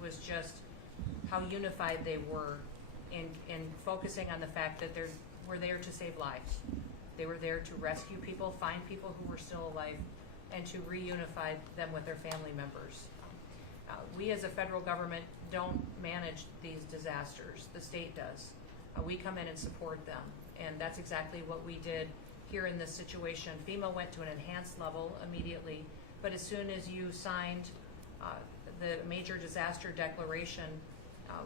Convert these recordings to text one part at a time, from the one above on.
was just how unified they were in focusing on the fact that we're there to save lives. They were there to rescue people, find people who were still alive, and to reunify them with their family members. We as a federal government don't manage these disasters. The state does. We come in and support them, and that's exactly what we did here in this situation. FEMA went to an enhanced level immediately, but as soon as you signed the major disaster declaration,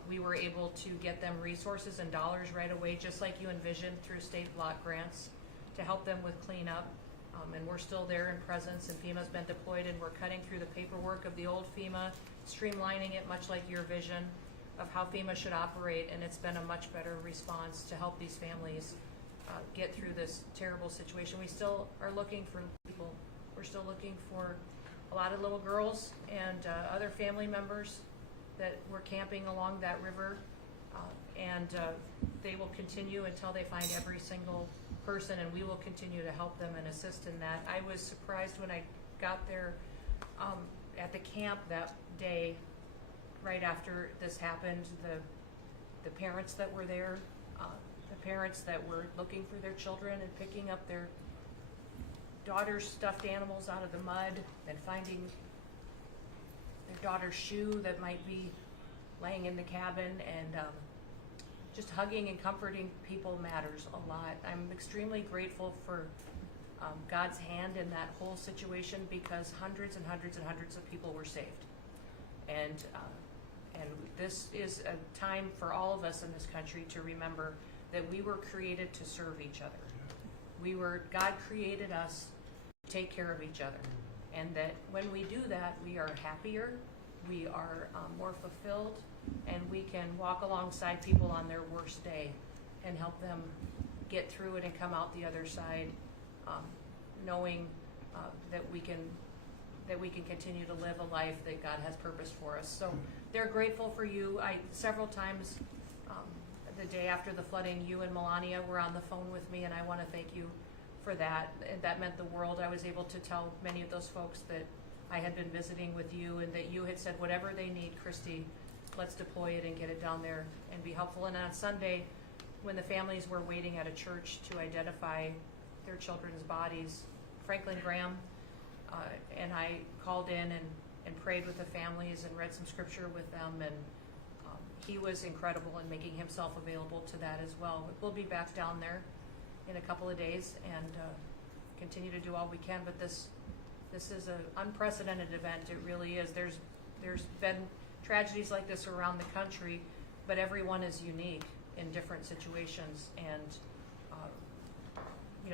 we were able to get them resources and dollars right away, just like you envisioned through state block grants, to help them with cleanup. And we're still there in presence, and FEMA's been deployed, and we're cutting through the paperwork of the old FEMA, streamlining it much like your vision of how FEMA should operate, and it's been a much better response to help these families get through this terrible situation. We still are looking for people. We're still looking for a lot of little girls and other family members that were camping along that river, and they will continue until they find every single person, and we will continue to help them and assist in that. I was surprised when I got there at the camp that day, right after this happened, the parents that were there, the parents that were looking for their children and picking up their daughter's stuffed animals out of the mud and finding their daughter's shoe that might be laying in the cabin, and just hugging and comforting people matters a lot. I'm extremely grateful for God's hand in that whole situation, because hundreds and hundreds and hundreds of people were saved. And this is a time for all of us in this country to remember that we were created to serve each other. God created us to take care of each other. And that when we do that, we are happier, we are more fulfilled, and we can walk alongside people on their worst day and help them get through it and come out the other side, knowing that we can continue to live a life that God has purpose for us. So they're grateful for you. Several times the day after the flooding, you and Melania were on the phone with me, and I want to thank you for that. That meant the world. I was able to tell many of those folks that I had been visiting with you, and that you had said, whatever they need, Christy, let's deploy it and get it down there and be helpful. And on Sunday, when the families were waiting at a church to identify their children's bodies, Franklin Graham and I called in and prayed with the families and read some scripture with them, and he was incredible in making himself available to that as well. We'll be back down there in a couple of days and continue to do all we can, but this is an unprecedented event. It really is. There's been tragedies like this around the country, but everyone is unique in different situations, and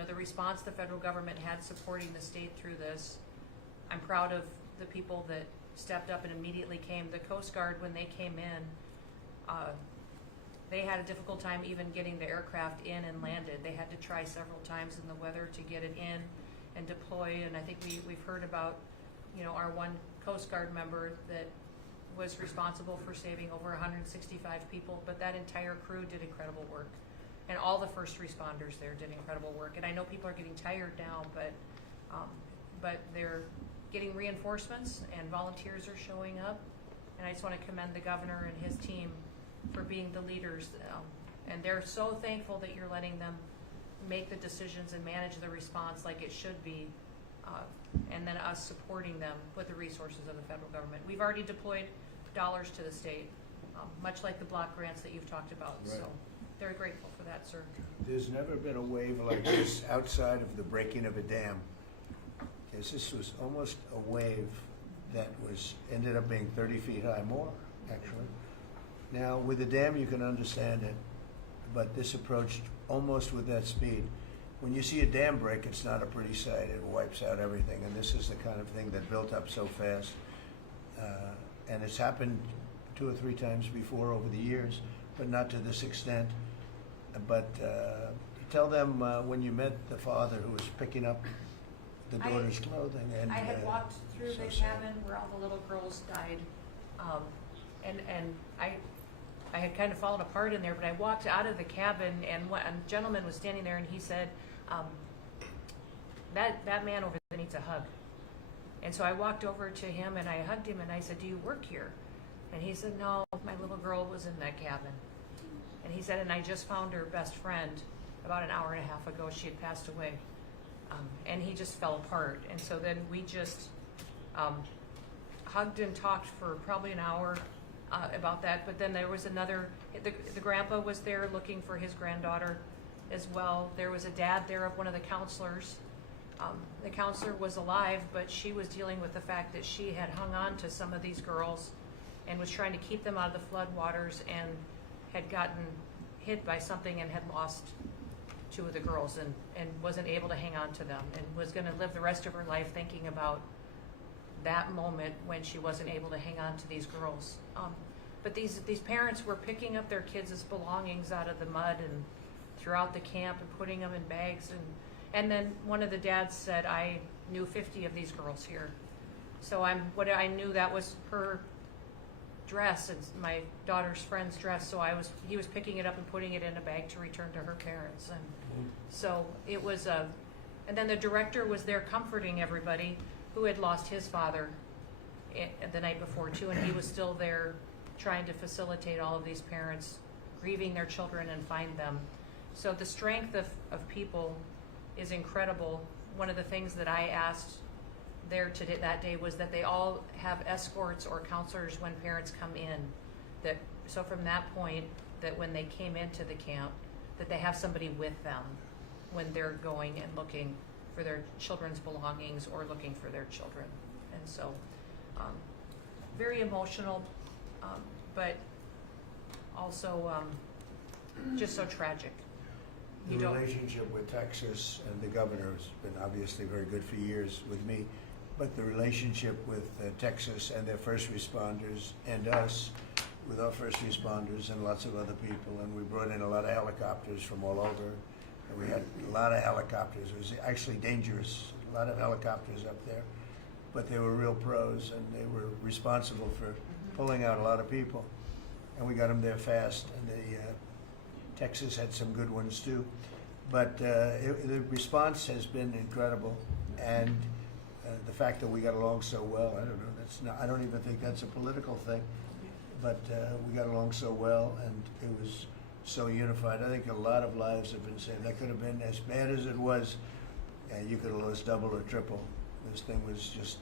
the response the federal government had supporting the state through this, I'm proud of the people that stepped up and immediately came. The Coast Guard, when they came in, they had a difficult time even getting the aircraft in and landed. They had to try several times in the weather to get it in and deploy, and I think we've heard about our one Coast Guard member that was responsible for saving over 165 people, but that entire crew did incredible work, and all the first responders there did incredible work. And I know people are getting tired now, but they're getting reinforcements, and volunteers are showing up, and I just want to commend the governor and his team for being the leaders, and they're so thankful that you're letting them make the decisions and manage the response like it should be, and then us supporting them with the resources of the federal government. We've already deployed dollars to the state, much like the block grants that you've talked about. Right. So they're grateful for that, sir. There's never been a wave like this outside of the breaking of a dam. This was almost a wave that ended up being 30 feet high, more actually. Now with the dam you can understand it, but this approached almost with that speed. When you see a dam break, it's not a pretty sight. It wipes out everything, and this is the kind of thing that built up so fast. And it's happened 2 or 3 times before over the years, but not to this extent. But tell them when you met the father who was picking up the daughter's clothing. And I had walked through the cabin where all the little girls died, and I had kind of fallen apart in there, but I walked out of the cabin, and a gentleman was standing there, and he said, that man over there needs a hug. And so I walked over to him, and I hugged him, and I said, do you work here? And he said, no, my little girl was in that cabin. And he said, and I just found her best friend about an hour and a half ago. She had passed away. And he just fell apart. And so then we just hugged and talked for probably an hour about that. But then there was another, the grandpa was there looking for his granddaughter as well. There was a dad there of one of the counselors. The counselor was alive, but she was dealing with the fact that she had hung on to some of these girls and was trying to keep them out of the flood waters and had gotten hit by something and had lost 2 of the girls and wasn't able to hang on to them and was going to live the rest of her life thinking about that moment when she wasn't able to hang on to these girls. But these parents were picking up their kids' belongings out of the mud and throughout the camp and putting them in bags. And then one of the dads said, I knew 50 of these girls here. So I knew that was her dress and my daughter's friend's dress. So he was picking it up and putting it in a bag to return to her parents. And so it was and then the director was there comforting everybody who had lost his father the night before too. And he was still there trying to facilitate all of these parents grieving their children and find them. So the strength of people is incredible. One of the things that I asked there that day was that they all have escorts or counselors when parents come in. So from that point, that when they came into the camp, that they have somebody with them when they're going and looking for their children's belongings or looking for their children. And so, very emotional, but also just so tragic. The relationship with Texas and the governor has been obviously very good for years with me, but the relationship with Texas and their first responders and us with our first responders and lots of other people, and we brought in a lot of helicopters from all over, and we had a lot of helicopters. It was actually dangerous, a lot of helicopters up there, but they were real pros and they were responsible for pulling out a lot of people, and we got them there fast, and Texas had some good ones too, but the response has been incredible, and the fact that we got along so well, I don't know, I don't even think that's a political thing, but we got along so well, and it was so unified. I think a lot of lives have been saved. That could have been as bad as it was, you could have lost double or triple. This thing was just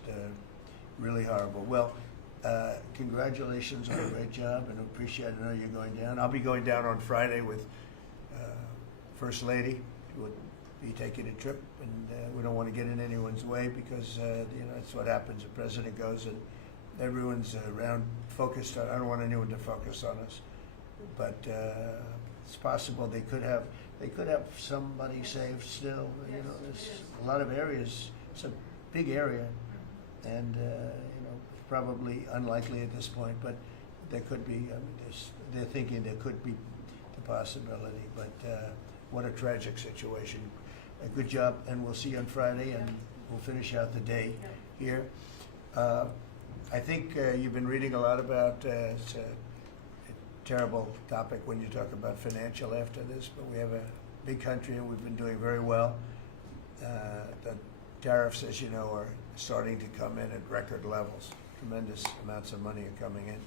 really horrible. Well, congratulations on a great job, and appreciate it. I know you're going down. I'll be going down on Friday with First Lady, who would be taking a trip, and we don't want to get in anyone's way because that's what happens. The president goes and everyone's around focused on. I don't want anyone to focus on us, but it's possible they could have somebody saved still. There's a lot of areas. It's a big area, and probably unlikely at this point, but there could be. I mean, they're thinking there could be the possibility, but what a tragic situation. A good job, and we'll see you on Friday, and we'll finish out the day here. I think you've been reading a lot about it's a terrible topic when you talk about financial after this, but we have a big country, and we've been doing very well. The tariffs, as you know, are starting to come in at record levels. Tremendous amounts of money are coming in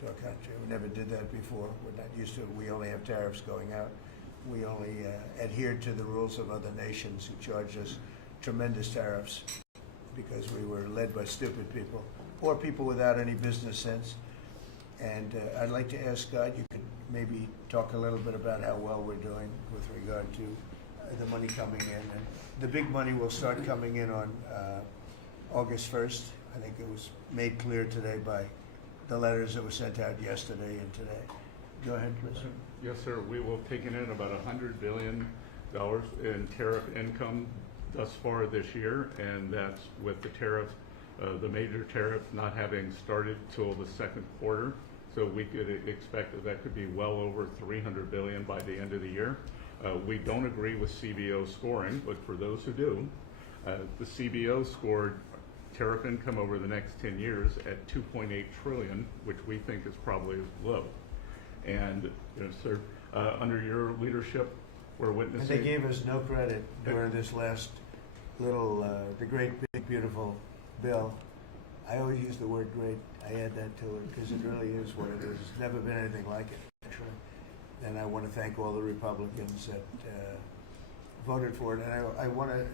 to our country. We never did that before. We're not used to it. We only have tariffs going out. We only adhere to the rules of other nations who charge us tremendous tariffs because we were led by stupid people or people without any business sense. And I'd like to ask Scott, you could maybe talk a little bit about how well we're doing with regard to the money coming in. And the big money will start coming in on August 1st. I think it was made clear today by the letters that were sent out yesterday and today. Go ahead, please. Yes, sir. We will have taken in about $100 billion in tariff income thus far this year, and that's with the tariff, the major tariff not having started till the second quarter. So we could expect that could be well over $300 billion by the end of the year. We don't agree with CBO scoring, but for those who do, the CBO scored tariff income over the next 10 years at $2.8 trillion, which we think is probably low. And sir, under your leadership, we're witnessing. And they gave us no credit during this last little, the great big beautiful bill. I always use the word great. I add that to it because it really is what it is. It's never been anything like it, actually. And I want to thank all the Republicans that voted for it. And I want to,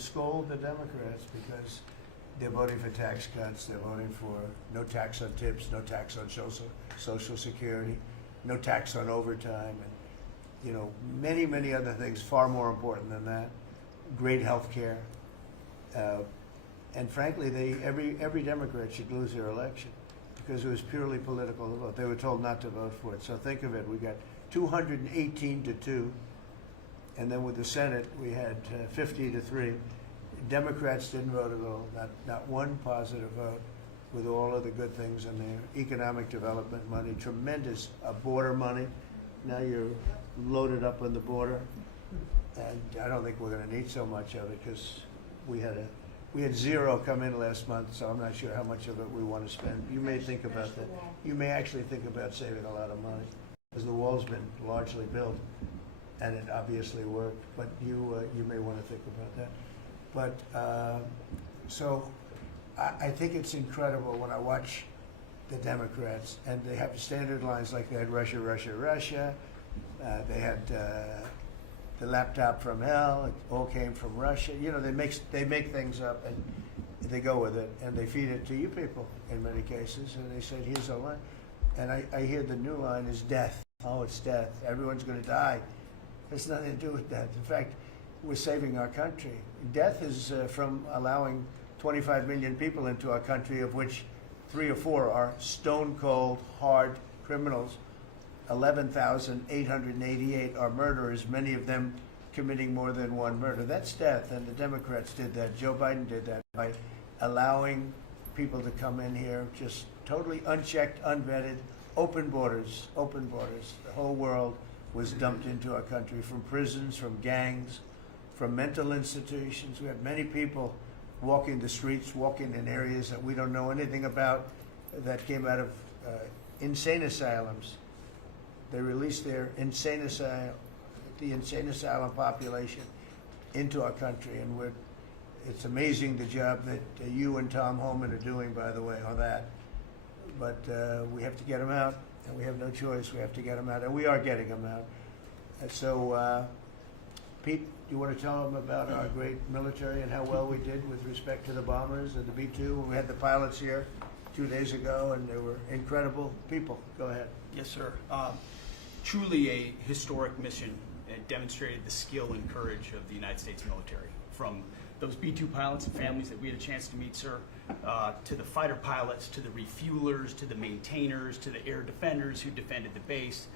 scold the Democrats because they're voting for tax cuts. They're voting for no tax on tips, no tax on Social Security, no tax on overtime, and many, many other things far more important than that. Great health care. And frankly, every Democrat should lose their election because it was purely political to vote. They were told not to vote for it. So think of it. We got 218 to 2. And then with the Senate, we had 50 to 3. Democrats didn't vote at all, not one positive vote, with all of the good things in there. Economic development money, tremendous border money. Now you're loaded up on the border. And I don't think we're going to need so much of it because we had zero come in last month, so I'm not sure how much of it we want to spend. You may think about that. You may actually think about saving a lot of money because the wall's been largely built, and it obviously worked. But you may want to think about that. But so I think it's incredible when I watch the Democrats, and they have standard lines like they had Russia, Russia, Russia. They had the laptop from hell. It all came from Russia. They make things up and they go with it, and they feed it to you people in many cases. And they said, "Here's our line," and I hear the new line is death. Oh, it's death. Everyone's going to die. There's nothing to do with that. In fact, we're saving our country. Death is from allowing 25 million people into our country, of which 3 or 4 are stone cold, hard criminals. 11,888 are murderers, many of them committing more than one murder. That's death, and the Democrats did that. Joe Biden did that by allowing people to come in here just totally unchecked, unvetted, open borders, open borders. The whole world was dumped into our country from prisons, from gangs, from mental institutions. We have many people walking the streets, walking in areas that we don't know anything about, that came out of insane asylums. They released the insane asylum population into our country, and it's amazing the job that you and Tom Homan are doing, by the way, on that. But we have to get them out, and we have no choice. We have to get them out, and we are getting them out. And so, Pete, you want to tell them about our great military and how well we did with respect to the bombers and the B-2? We had the pilots here 2 days ago, and they were incredible people. Go ahead. Yes, sir. Truly a historic mission. It demonstrated the skill and courage of the United States military. From those B-2 pilots and families that we had a chance to meet, sir, to the fighter pilots, to the refuelers, to the maintainers, to the air defenders who defended the base.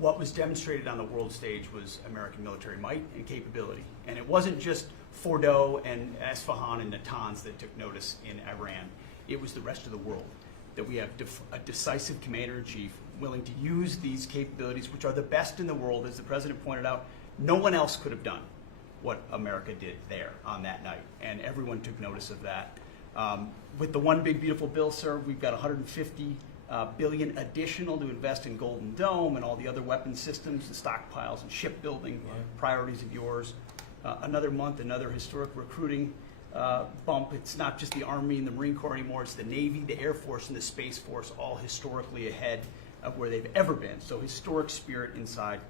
What was demonstrated on the world stage was American military might and capability. And it wasn't just Fordo and Esfahan and Natanz that took notice in Iran. It was the rest of the world, that we have a decisive commander-in-chief willing to use these capabilities, which are the best in the world. As the president pointed out, no one else could have done what America did there on that night, and everyone took notice of that. With the One Big Beautiful Bill, sir, we've got $150 billion additional to invest in Golden Dome and all the other weapon systems, the stockpiles and shipbuilding priorities of yours. Another month, another historic recruiting bump. It's not just the Army and the Marine Corps anymore, it's the Navy, the Air Force, and the Space Force, all historically ahead of where they've ever been. So historic spirit inside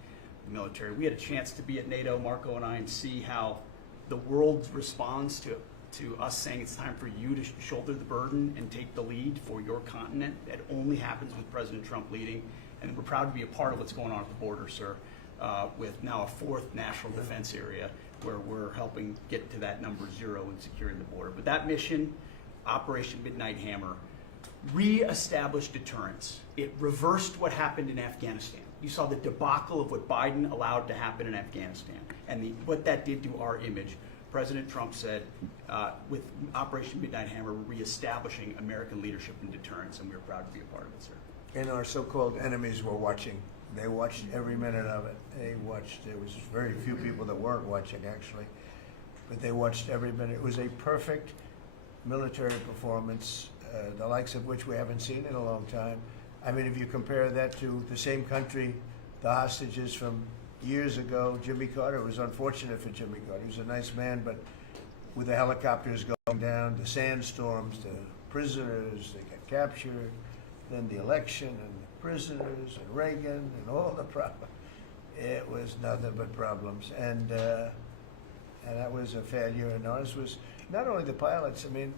the military. We had a chance to be at NATO, Marco and I, and see how the world responds to us saying it's time for you to shoulder the burden and take the lead for your continent. That only happens with President Trump leading. And we're proud to be a part of what's going on at the border, sir, with now a 4th national defense area where we're helping get to that number 0 in securing the border. But that mission, Operation Midnight Hammer, re-established deterrence. It reversed what happened in Afghanistan. You saw the debacle of what Biden allowed to happen in Afghanistan and what that did to our image. President Trump said, with Operation Midnight Hammer, we're reestablishing American leadership and deterrence, and we're proud to be a part of it, sir. And our so-called enemies were watching. They watched every minute of it. They watched. There was very few people that weren't watching, actually, but they watched every minute. It was a perfect military performance, the likes of which we haven't seen in a long time. I mean, if you compare that to the same country, the hostages from years ago, Jimmy Carter, it was unfortunate for Jimmy Carter. He was a nice man, but with the helicopters going down, the sandstorms, the prisoners, they got captured, then the election and the prisoners and Reagan and all the problems. It was nothing but problems, and that was a failure. And ours was not only the pilots. I mean,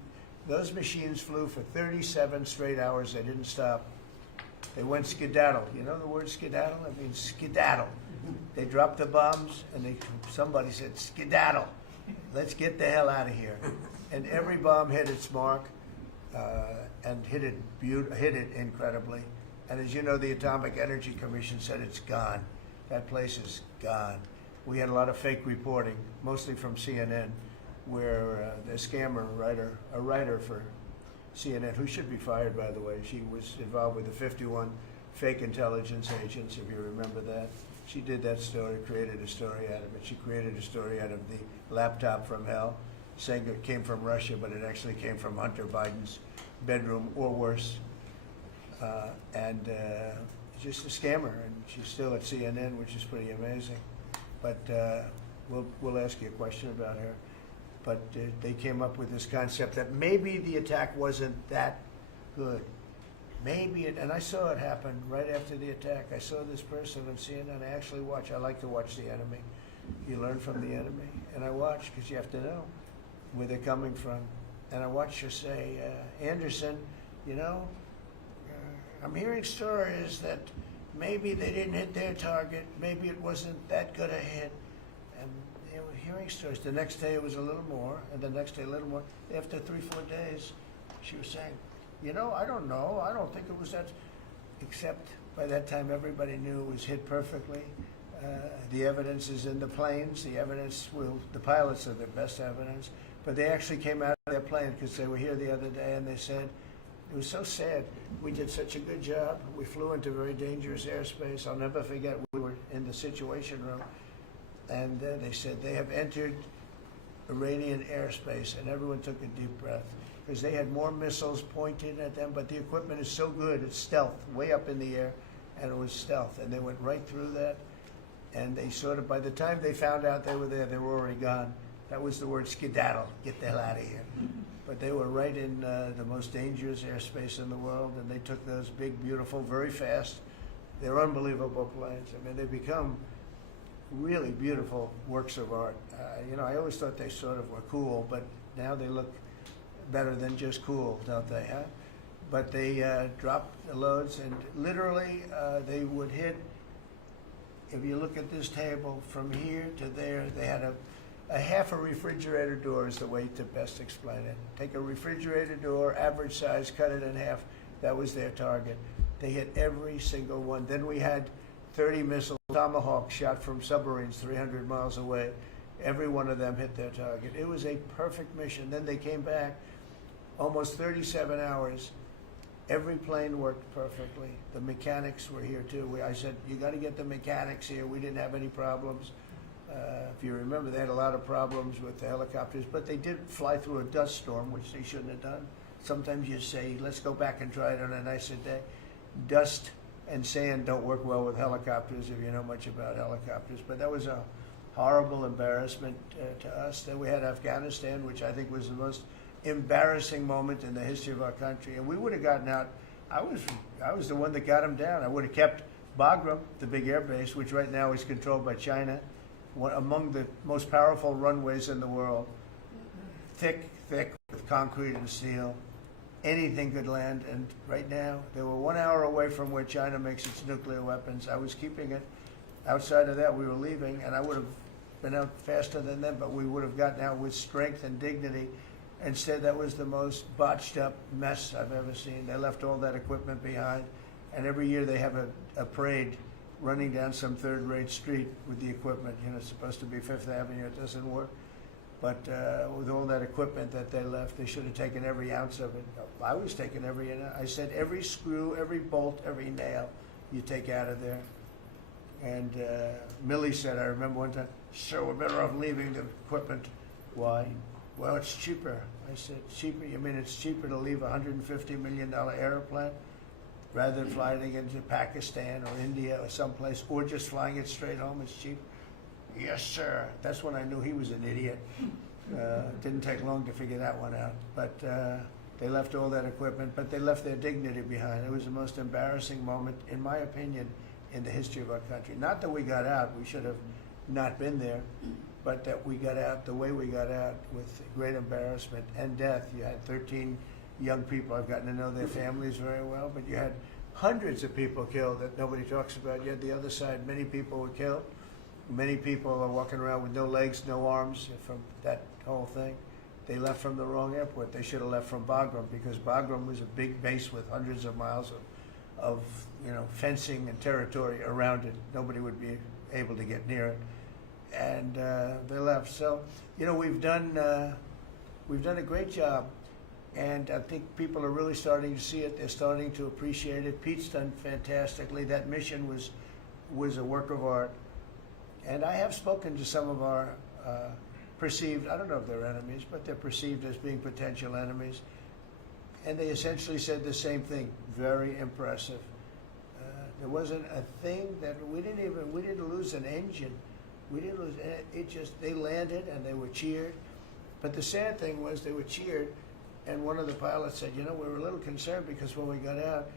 those machines flew for 37 straight hours. They didn't stop. They went skedaddle. You know the word skedaddle? It means skedaddle. They dropped the bombs, and somebody said, skedaddle. Let's get the hell out of here. And every bomb hit its mark, and hit it incredibly. And as you know, the Atomic Energy Commission said it's gone. That place is gone. We had a lot of fake reporting, mostly from CNN, where the scammer a writer for CNN, who should be fired, by the way. She was involved with the 51 fake intelligence agents, if you remember that. She did that story, created a story out of it. She created a story out of the laptop from hell, saying it came from Russia, but it actually came from Hunter Biden's bedroom, or worse. Just a scammer, and she's still at CNN, which is pretty amazing. But we'll ask you a question about her. But they came up with this concept that maybe the attack wasn't that good. And I saw it happen right after the attack. I saw this person on CNN. I like to watch the enemy. You learn from the enemy. And I watch, because you have to know where they're coming from. And I watched her say, Anderson, I'm hearing stories that maybe they didn't hit their target. Maybe it wasn't that good a hit. And they were hearing stories. The next day it was a little more, and the next day a little more. After 3-4 days, she was saying, I don't know. I don't think it was that. Except by that time, everybody knew it was hit perfectly. The evidence is in the planes. The pilots are the best evidence. But they actually came out of their plane, because they were here the other day, and they said, it was so sad. We did such a good job. We flew into very dangerous airspace. I'll never forget, we were in the Situation Room, and they said they have entered Iranian airspace, and everyone took a deep breath, because they had more missiles pointed at them, but the equipment is so good, it's stealth, way up in the air, and it was stealth, and they went right through that, and they sort of, by the time they found out they were there, they were already gone. That was the word skedaddle, get the hell out of here. But they were right in the most dangerous airspace in the world, and they took those big, beautiful, very fast, they're unbelievable planes. I mean, they become really beautiful works of art. I always thought they sort of were cool, but now they look better than just cool, don't they, huh? But they dropped the loads, and literally they would hit, if you look at this table, from here to there, they had a half a refrigerator door is the way to best explain it. Take a refrigerator door, average size, cut it in half. That was their target. They hit every single one. Then we had 30 missiles, Tomahawk, shot from submarines 300 miles away. Every one of them hit their target. It was a perfect mission. Then they came back, almost 37 hours. Every plane worked perfectly. The mechanics were here too. I said, you got to get the mechanics here. We didn't have any problems. If you remember, they had a lot of problems with the helicopters, but they did fly through a dust storm, which they shouldn't have done. Sometimes you say, let's go back and try it on a nicer day. Dust and sand don't work well with helicopters, if you know much about helicopters, but that was a horrible embarrassment to us. Then we had Afghanistan, which I think was the most embarrassing moment in the history of our country, and we would have gotten out. I was the one that got them down. I would have kept Bagram, the big air base, which right now is controlled by China, among the most powerful runways in the world, thick with concrete and steel. Anything could land, and right now, they were 1 hour away from where China makes its nuclear weapons. I was keeping it. Outside of that, we were leaving, and I would have been out faster than them, but we would have gotten out with strength and dignity. Instead, that was the most botched up mess I've ever seen. They left all that equipment behind, and every year they have a parade running down some third-rate street with the equipment. It's supposed to be Fifth Avenue. It doesn't work. But with all that equipment that they left, they should have taken every ounce of it. I was taking every ounce. I said every screw, every bolt, every nail you take out of there. And Millie said, I remember one time, sir, we're better off leaving the equipment. Why? Well, it's cheaper. I said, cheaper? You mean it's cheaper to leave a $150 million airplane rather than flying it into Pakistan or India or someplace, or just flying it straight home? It's cheap. Yes, sir. That's when I knew he was an idiot. Didn't take long to figure that one out. But They left all that equipment, but they left their dignity behind. It was the most embarrassing moment, in my opinion, in the history of our country. Not that we got out, we should have not been there, but that we got out the way we got out, with great embarrassment and death. You had 13 young people. I've gotten to know their families very well, but you had hundreds of people killed that nobody talks about. You had the other side, many people were killed. Many people are walking around with no legs, no arms from that whole thing. They left from the wrong airport. They should have left from Bagram, because Bagram was a big base with hundreds of miles of fencing and territory around it. Nobody would be able to get near it, and they left. So, we've done a great job, and I think people are really starting to see it. They're starting to appreciate it. Pete's done fantastically. That mission was a work of art, and I have spoken to some of our perceived, I don't know if they're enemies, but they're perceived as being potential enemies. And they essentially said the same thing. Very impressive. There wasn't a thing that we didn't lose an engine. We didn't lose it. They landed and they were cheered. But the sad thing was they were cheered, and one of the pilots said, we were a little concerned because when we got out,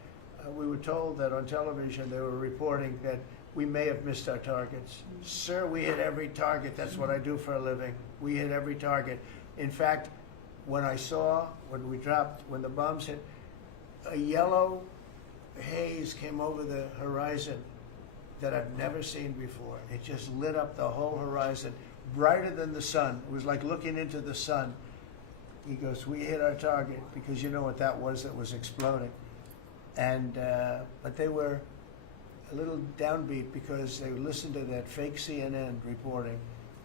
we were told that on television they were reporting that we may have missed our targets. Sir, we hit every target. That's what I do for a living. We hit every target. In fact, when the bombs hit, a yellow haze came over the horizon that I've never seen before. It just lit up the whole horizon, brighter than the sun. It was like looking into the sun. He goes, we hit our target, because you know what that was exploding. And but they were a little downbeat because they listened to that fake CNN reporting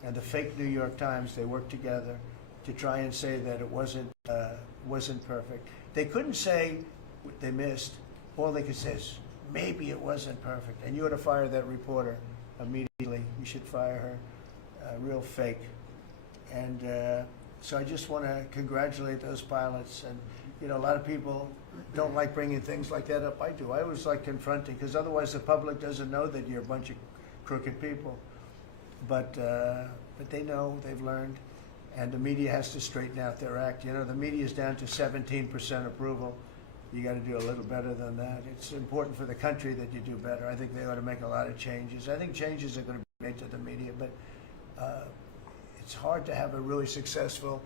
and the fake New York Times. They worked together to try and say that it wasn't perfect. They couldn't say they missed. All they could say is, maybe it wasn't perfect. And you ought to fire that reporter immediately. You should fire her. Real fake. And so I just want to congratulate those pilots. And, a lot of people don't like bringing things like that up. I do. I always like confronting, because otherwise the public doesn't know that you're a bunch of crooked people. But they know, they've learned, and the media has to straighten out their act. The media is down to 17% approval. You got to do a little better than that. It's important for the country that you do better. I think they ought to make a lot of changes. I think changes are going to be made to the media, but it's hard to have a really successful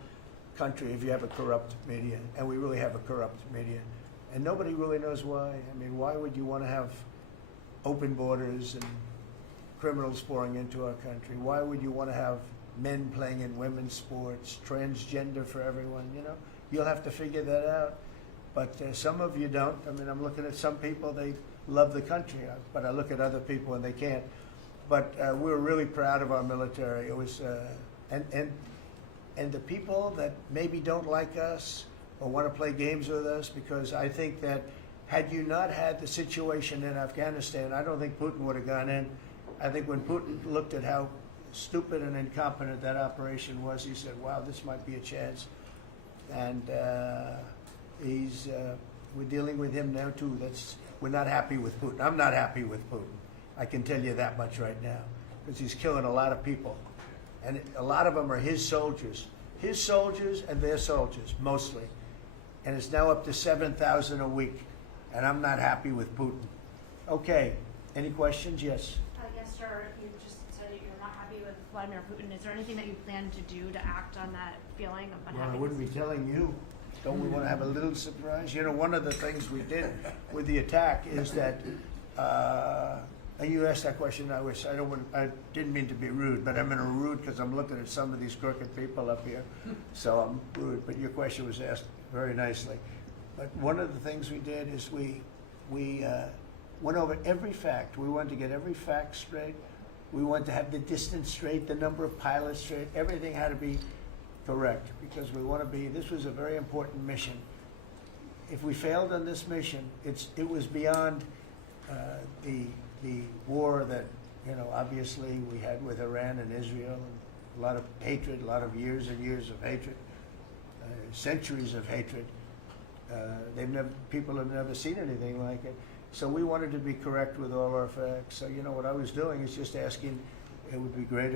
country if you have a corrupt media, and we really have a corrupt media, and nobody really knows why. I mean, why would you want to have open borders and criminals pouring into our country? Why would you want to have men playing in women's sports, transgender for everyone? You'll have to figure that out. But some of you don't. I mean, I'm looking at some people, they love the country, but I look at other people and they can't. But we're really proud of our military. It was, and the people that maybe don't like us or want to play games with us, because I think that had you not had the situation in Afghanistan, I don't think Putin would have gone in. I think when Putin looked at how stupid and incompetent that operation was, he said, wow, this might be a chance. And we're dealing with him now too. We're not happy with Putin. I'm not happy with Putin. I can tell you that much right now, because he's killing a lot of people. And a lot of them are his soldiers and their soldiers, mostly. And it's now up to 7,000 a week. And I'm not happy with Putin. Okay, any questions? Yes. Yes, sir. You just said that you're not happy with Vladimir Putin. Is there anything that you plan to do to act on that feeling of Well, unhappiness? I wouldn't be telling you. Don't we want to have a little surprise? One of the things we did with the attack is that, and you asked that question, I didn't mean to be rude, but I'm in a rude because I'm looking at some of these crooked people up here, so I'm rude, but your question was asked very nicely. But one of the things we did is we went over every fact. We wanted to get every fact straight. We wanted to have the distance straight, the number of pilots straight. Everything had to be correct, because this was a very important mission. If we failed on this mission, it was beyond the war that, obviously we had with Iran and Israel, and a lot of hatred, a lot of years and years of hatred, centuries of hatred. People have never seen anything like it. So we wanted to be correct with all our facts. So what I was doing is just asking, it would be great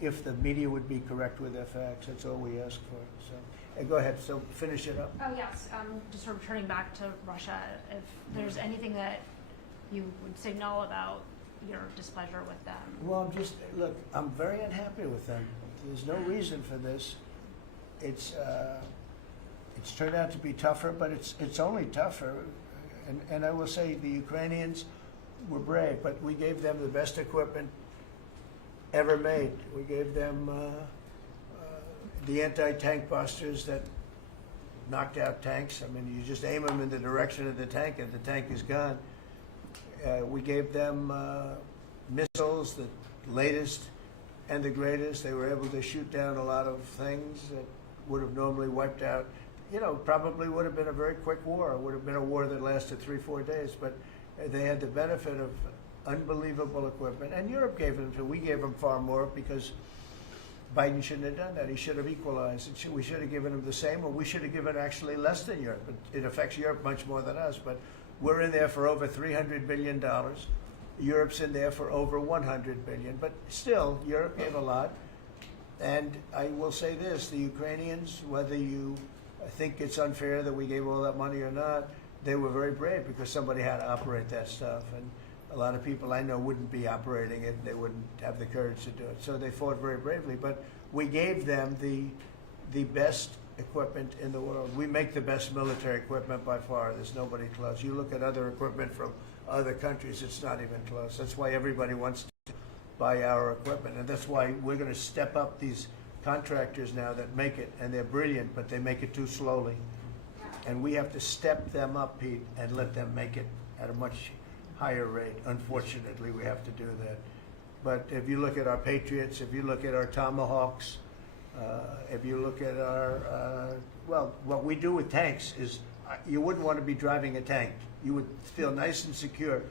if the media would be correct with their facts. That's all we ask for. So, Go ahead, so finish it up. Oh, yes, just sort of turning back to Russia, if there's anything that you would signal about your displeasure with them. Well, look, I'm very unhappy with them. There's no reason for this. It's turned out to be tougher, but it's only tougher. And I will say the Ukrainians were brave, but we gave them the best equipment ever made. We gave them the anti-tank busters that knocked out tanks. I mean, you just aim them in the direction of the tank and the tank is gone. We gave them missiles, the latest and the greatest. They were able to shoot down a lot of things that would have normally wiped out. Probably would have been a very quick war. It would have been a war that lasted 3-4 days. But they had the benefit of unbelievable equipment. And Europe gave them, we gave them far more because Biden shouldn't have done that. He should have equalized. We should have given them the same, or we should have given actually less than Europe. It affects Europe much more than us. But we're in there for over $300 billion. Europe's in there for over $100 billion. But still, Europe gave a lot. And I will say this, the Ukrainians, whether you think it's unfair that we gave all that money or not, they were very brave because somebody had to operate that stuff. And a lot of people I know wouldn't be operating it. They wouldn't have the courage to do it. So they fought very bravely. But we gave them the best equipment in the world. We make the best military equipment by far. There's nobody close. You look at other equipment from other countries, it's not even close. That's why everybody wants to buy our equipment. And that's why we're going to step up these contractors now that make it, and they're brilliant, but they make it too slowly. And we have to step them up, Pete, and let them make it at a much higher rate. Unfortunately, we have to do that. But if you look at our Patriots, if you look at our Tomahawks, if you look at our, what we do with tanks is, you wouldn't want to be driving a tank. You would feel nice and secure,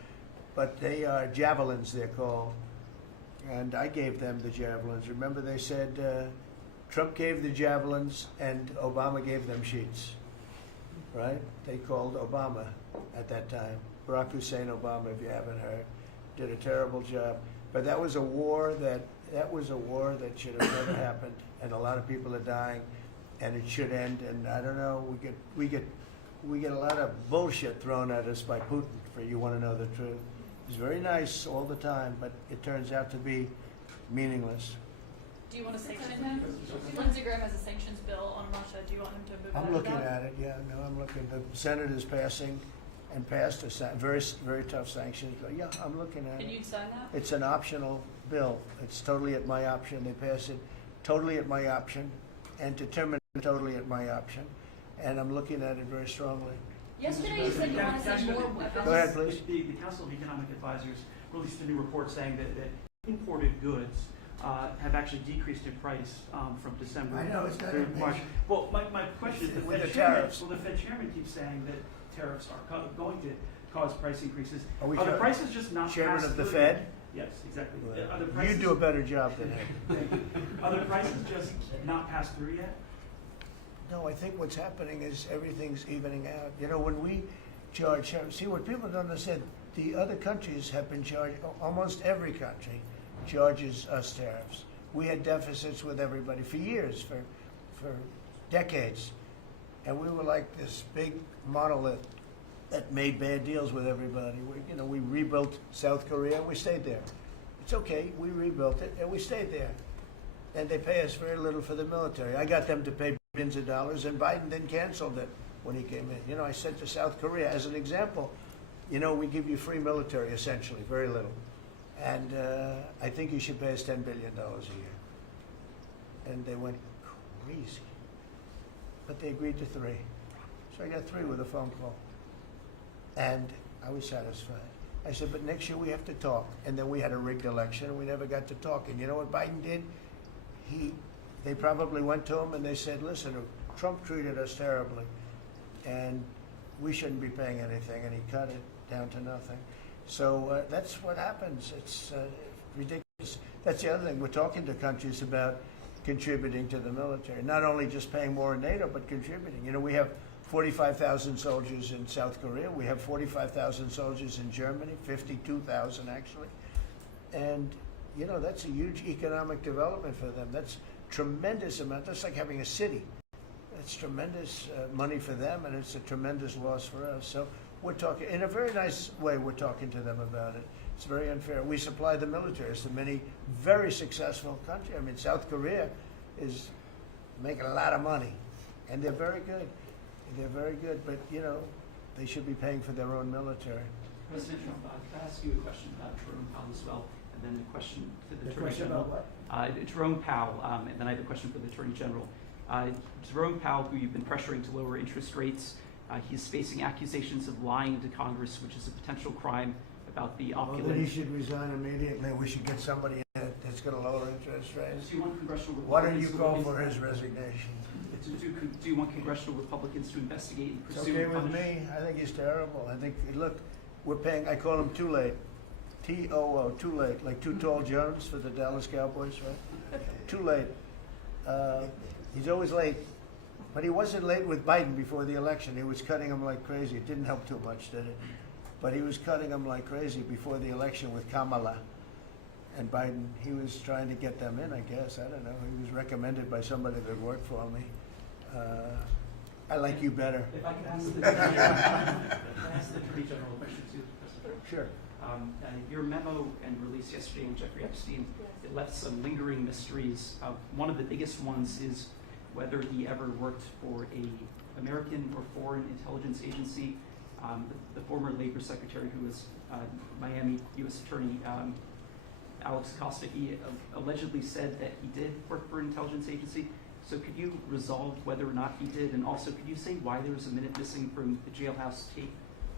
but they are javelins, they're called. And I gave them the javelins. Remember they said Trump gave the javelins and Obama gave them sheets, right? They called Obama at that time. Barack Hussein Obama, if you haven't heard, did a terrible job. But that was a war that should have never happened, and a lot of people are dying, and it should end. And I don't know, we get a lot of bullshit thrown at us by Putin. For you want to know the truth, he's very nice all the time, but it turns out to be meaningless. Do you want to sanction him? Lindsey Graham has a sanctions bill on Russia. Do you want him to move I'm ahead with looking that? at it. Yeah, no, I'm looking. The Senate is passing and passed a very, very tough sanctions bill. Yeah, I'm looking at Can it. you sign that? It's an optional bill. It's totally at my option. They pass it totally at my option and determine totally at my option. And I'm looking at it very strongly. Yesterday you said you want to send more weapons. Go ahead, please. The Council of Economic Advisors released a new report saying that imported goods have actually decreased in price from December I know, it's not through amazing. March. Well, my question is, With the Fed chairman, tariffs. well, the Fed chairman keeps saying that tariffs are going to cause price increases. Are we Are the sure? prices just not Chairman passed of the through Fed? yet? Yes, exactly. Well, Are the you prices, do a better job than him. are the prices just not passed through yet? No, I think what's happening is everything's evening out. You know, when we charge, see what people don't understand, the other countries have been charged, almost every country charges us tariffs. We had deficits with everybody for years, for decades. And we were like this big monolith that made bad deals with everybody. We rebuilt South Korea and we stayed there. It's okay, we rebuilt it and we stayed there. And they pay us very little for the military. I got them to pay billions of dollars, and Biden then canceled it when he came in. I said to South Korea, as an example, we give you free military, essentially, very little. And I think you should pay us $10 billion a year. And they went crazy. But they agreed to 3. So I got 3 with a phone call. And I was satisfied. I said, but next year we have to talk. And then we had a rigged election, and we never got to talk. And you know what Biden did? They probably went to him and they said, listen, Trump treated us terribly, and we shouldn't be paying anything, and he cut it down to nothing. So that's what happens. It's ridiculous. That's the other thing. We're talking to countries about contributing to the military, not only just paying more in NATO, but contributing. We have 45,000 soldiers in South Korea. We have 45,000 soldiers in Germany, 52,000 actually. And that's a huge economic development for them. That's tremendous amount. That's like having a city. it's tremendous money for them, and it's a tremendous loss for us. So we're talking, in a very nice way, we're talking to them about it. It's very unfair. We supply the militaries to many very successful countries. I mean, South Korea is making a lot of money, and they're very good. They're very good, but, you know, they should be paying for their own military. President Trump, can I ask you a question about Jerome Powell as well, and then a question to the Attorney question General? about what? Jerome Powell, and then I have a question for the Attorney General. Jerome Powell, who you've been pressuring to lower interest rates, he's facing accusations of lying to Congress, which is a potential crime about the Well, opulent. then he should resign immediately. We should get somebody in that's going to lower interest rates. Do you want congressional Why don't Republicans you to call look for into- his resignation? Do you want congressional Republicans to investigate and It's pursue okay and with punish? me. I think he's terrible. I think, look, we're paying, I call him Too Late. T-O-O, Too Late, like Too Tall Jones for the Dallas Cowboys, right? Too late. He's always late. But he wasn't late with Biden before the election. He was cutting him like crazy. It didn't help too much, did it? But he was cutting him like crazy before the election with Kamala and Biden. He was trying to get them in, I guess. I don't know. He was recommended by somebody that worked for me. I like you better. If I could ask the Attorney General a question too, President. Sure. Your memo and release yesterday on Jeffrey Epstein, it left some lingering mysteries. One of the biggest ones is whether he ever worked for a American or foreign intelligence agency. The former Labor Secretary, who was Miami U.S. Attorney Alex Acosta, he allegedly said that he did work for an intelligence agency. So could you resolve whether or not he did, and also could you say why there was a minute missing from the jailhouse tape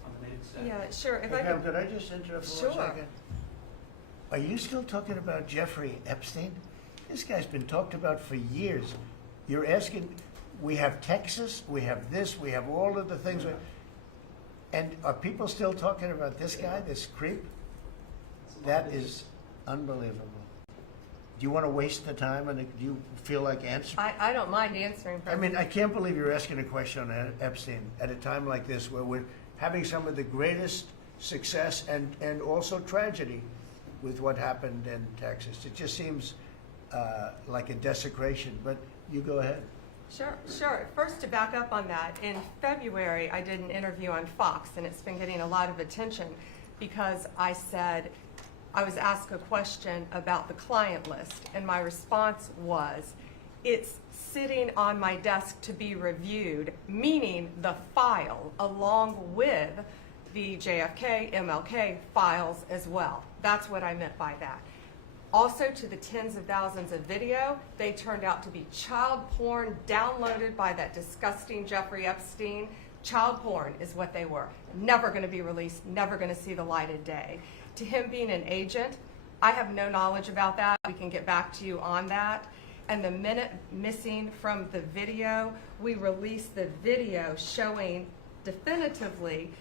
on the night of the Yeah, sure. If I Hey, Pam, could, could I just interrupt for Sure. 1 second? Are you still talking about Jeffrey Epstein? This guy's been talked about for years. You're asking, we have Texas, we have this, we have all of the things. And are people still talking about this guy, this creep? That is unbelievable. Do you want to waste the time, and do you feel like answering? I don't mind answering. I mean, I can't believe you're asking a question on Epstein at a time like this where we're having some of the greatest success and also tragedy with what happened in Texas. It just seems like a desecration, but you go ahead. Sure. First, to back up on that, in February, I did an interview on Fox, and it's been getting a lot of attention because I said, I was asked a question about the client list, and my response was, it's sitting on my desk to be reviewed, meaning the file, along with the JFK, MLK files as well. That's what I meant by that. Also, to the tens of thousands of video, they turned out to be child porn downloaded by that disgusting Jeffrey Epstein. Child porn is what they were. Never going to be released, never going to see the light of day. To him being an agent, I have no knowledge about that. We can get back to you on that. And the minute missing from the video, we released the video showing definitively,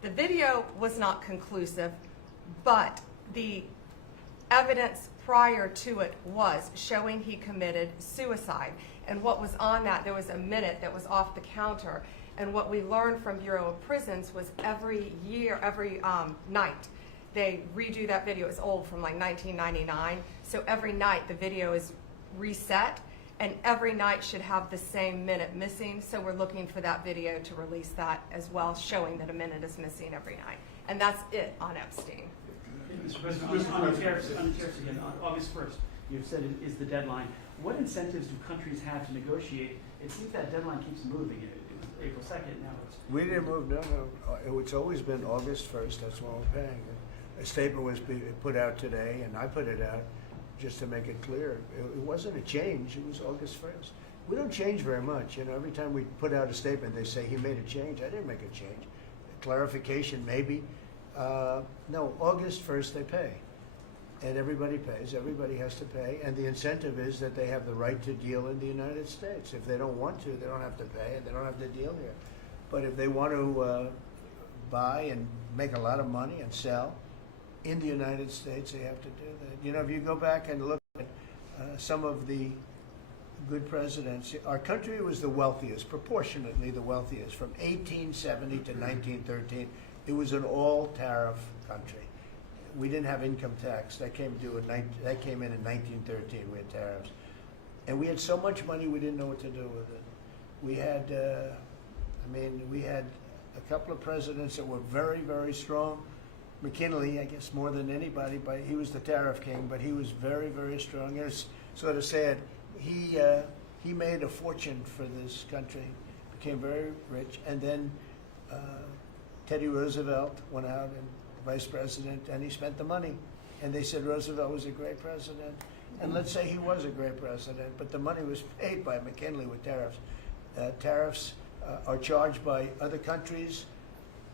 the video was not conclusive, but the evidence prior to it was showing he committed suicide. And what was on that, there was a minute that was off the counter. And what we learned from Bureau of Prisons was every night, they redo that video. It's old, from like 1999. So every night the video is reset, and every night should have the same minute missing. So we're looking for that video to release that as well, showing that a minute is missing every night. And that's it on Epstein. Mr. President, on the tariffs again, on August 1st, you've said it is the deadline. What incentives do countries have to negotiate? It seems that deadline keeps moving. It was April 2nd, now it's... We didn't move, no. It's always been August 1st, that's when we're paying. A statement was put out today, and I put it out just to make it clear. It wasn't a change, it was August 1st. We don't change very much, you know. Every time we put out a statement, they say he made a change. I didn't make a change. Clarification, maybe. No, August 1st they pay. And everybody pays, everybody has to pay, and the incentive is that they have the right to deal in the United States. If they don't want to, they don't have to pay, and they don't have to deal here. But if they want to buy and make a lot of money and sell in the United States, they have to do that. You know, if you go back and look at some of the good presidents, our country was the wealthiest, proportionately the wealthiest, from 1870 to 1913. It was an all-tariff country. We didn't have income tax. That came in in 1913. We had tariffs. And we had so much money we didn't know what to do with it. we had, we had a couple of presidents that were very, very strong. McKinley, I guess more than anybody, but he was the tariff king, but he was very, very strong. And it's sort of sad. He made a fortune for this country, became very rich, and then Teddy Roosevelt went out and vice president, and he spent the money. And they said Roosevelt was a great president. And let's say he was a great president, but the money was paid by McKinley with tariffs. Tariffs are charged by other countries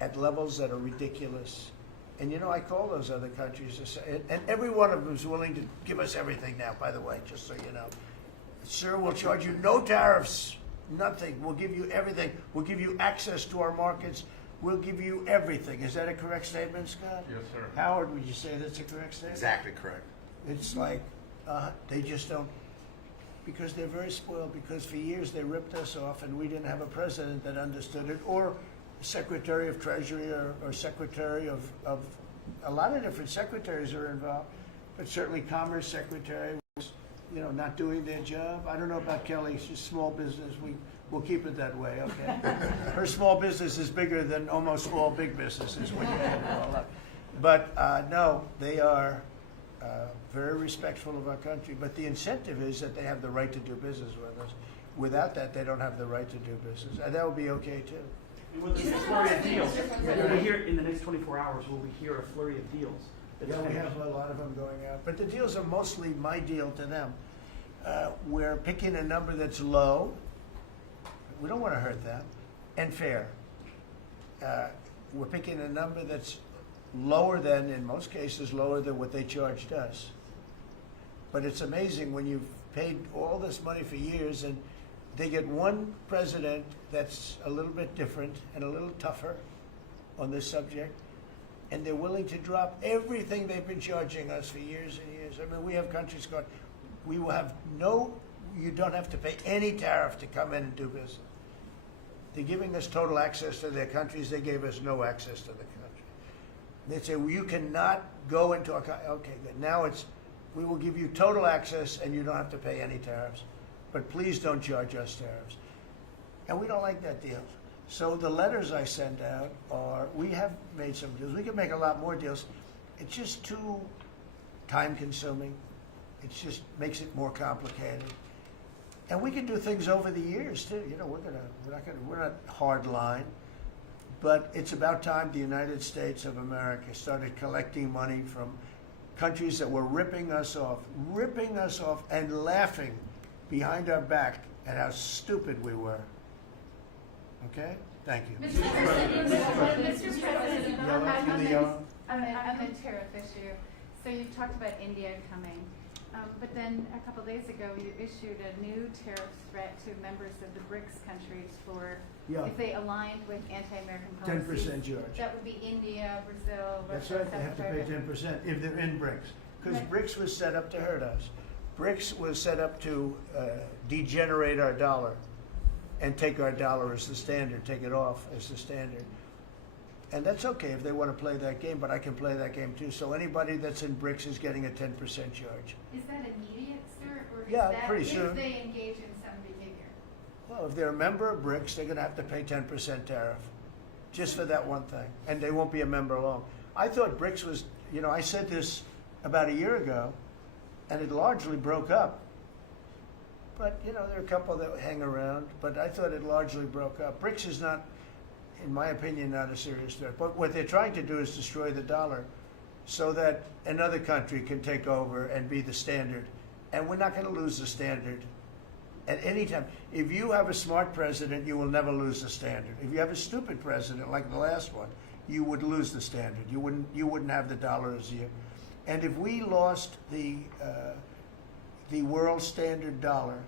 at levels that are ridiculous. And you know, I call those other countries, to say, and every one of them is willing to give us everything now, by the way, just so you know. Sir, we'll charge you no tariffs, nothing. We'll give you everything. We'll give you access to our markets. We'll give you everything. Is that a correct statement, Scott? Yes, sir. Howard, would you say that's a correct statement? Exactly correct. It's like they just don't, because they're very spoiled, because for years they ripped us off and we didn't have a president that understood it, or Secretary of Treasury or Secretary of a lot of different secretaries are involved, but certainly Commerce Secretary was, you know, not doing their job. I don't know about Kelly, she's small business. We'll keep it that way, okay? Her small business is bigger than almost all big businesses when you add it all up. But no, they are very respectful of our country. But the incentive is that they have the right to do business with us. Without that, they don't have the right to do business. And that would be okay too. And with this flurry of deals, will we hear in the next 24 hours, will we hear a flurry of deals? Yeah, we have a lot of them going out. But the deals are mostly my deal to them. We're picking a number that's low. We don't want to hurt them. And fair. We're picking a number that's lower than, in most cases, lower than what they charged us. But it's amazing when you've paid all this money for years and they get one president that's a little bit different and a little tougher on this subject, and they're willing to drop everything they've been charging us for years and years. I mean, we have countries going, we will have you don't have to pay any tariff to come in and do business. They're giving us total access to their countries. They gave us no access to the country. They say, well, you cannot go into our country. Okay, good. Now we will give you total access and you don't have to pay any tariffs. But please don't charge us tariffs. And we don't like that deal. So the letters I send out are, we have made some deals. We can make a lot more deals. It's just too time consuming. It just makes it more complicated. And we can do things over the years too. You know, we're not hard line. But it's about time the United States of America started collecting money from countries that were ripping us off and laughing behind our back at how stupid we were. Okay? Thank you. Mr. President, on the tariff issue, so you talked about India coming, but then a couple days ago you issued a new tariff threat to members of the BRICS countries for if they aligned with anti-American policies. 10% charge. That would be India, Brazil, That's Russia, right, they have to pay 10% if they're in BRICS. Because Right. BRICS was set up to hurt us. BRICS was set up to degenerate our dollar and take our dollar as the standard, take it off as the standard. And that's okay if they want to play that game, but I can play that game too. So anybody that's in BRICS is getting a 10% charge. Is that immediate, sir, or is Yeah, that pretty if soon. they engage in some behavior? Well, if they're a member of BRICS, they're going to have to pay 10% tariff, just for that one thing, and they won't be a member long. I thought BRICS was, you know, I said this about a year ago, and it largely broke up. But, you know, there are a couple that hang around, but I thought it largely broke up. BRICS is not, in my opinion, not a serious threat. But what they're trying to do is destroy the dollar so that another country can take over and be the standard. And we're not going to lose the standard at any time. If you have a smart president, you will never lose the standard. If you have a stupid president, like the last one, you would lose the standard. You wouldn't have the dollar as you. And if we lost the world standard dollar,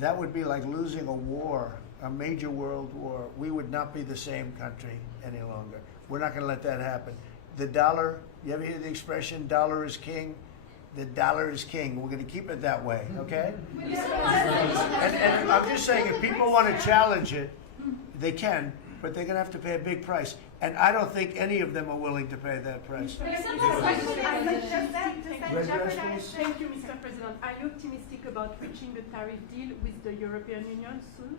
that would be like losing a war, a major world war. We would not be the same country any longer. We're not going to let that happen. The dollar, you ever hear the expression, dollar is king? The dollar is king. We're going to keep it that way, okay? And I'm just saying, if people want to challenge it, they can, but they're going to have to pay a big price. And I don't think any of them are willing to pay that price. Does that jeopardize? Thank you, Mr. President. Are you optimistic about reaching a tariff deal with the European Union soon?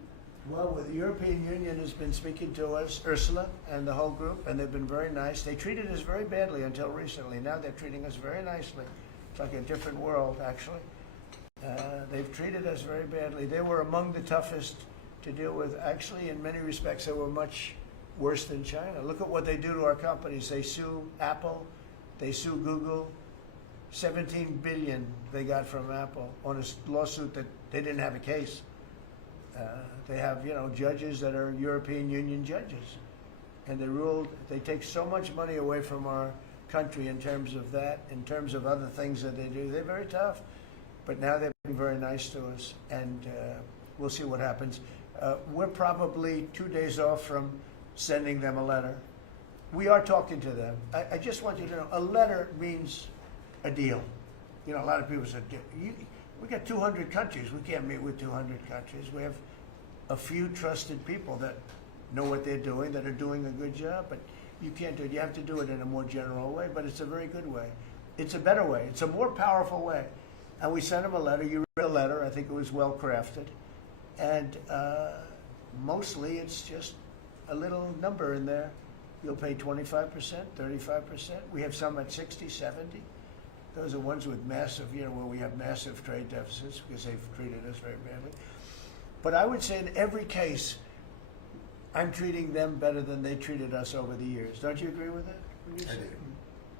Well, the European Union has been speaking to us, Ursula and the whole group, and they've been very nice. They treated us very badly until recently. Now they're treating us very nicely. It's like a different world, actually. They've treated us very badly. They were among the toughest to deal with. Actually, in many respects, they were much worse than China. Look at what they do to our companies. They sue Apple. They sue Google. 17 billion they got from Apple on a lawsuit that they didn't have a case. They have, judges that are European Union judges. And they ruled, they take so much money away from our country in terms of that, in terms of other things that they do. They're very tough. But now they've been very nice to us, and we'll see what happens. We're probably 2 days off from sending them a letter. We are talking to them. I just want you to know, a letter means a deal. A lot of people said, we got 200 countries. We can't meet with 200 countries. We have a few trusted people that know what they're doing, that are doing a good job, but you can't do it. You have to do it in a more general way, but it's a very good way. It's a better way. It's a more powerful way. And we sent them a letter. You read the letter. I think it was well crafted. And mostly it's just a little number in there. You'll pay 25%, 35%. We have some at 60, 70. Those are ones with massive, where we have massive trade deficits because they've treated us very badly. But I would say in every case, I'm treating them better than they treated us over the years. Don't you agree with that?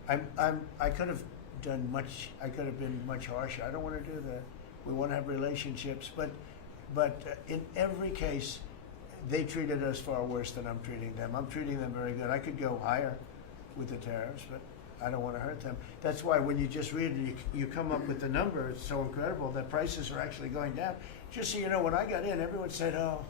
I do. I could have done much. I could have been much harsher. I don't want to do that. We want to have relationships, but in every case, they treated us far worse than I'm treating them. I'm treating them very good. I could go higher with the tariffs, but I don't want to hurt them. That's why when you just read it, you come up with the number. It's so incredible that prices are actually going down. Just so you know, when I got in, everyone said, "Oh,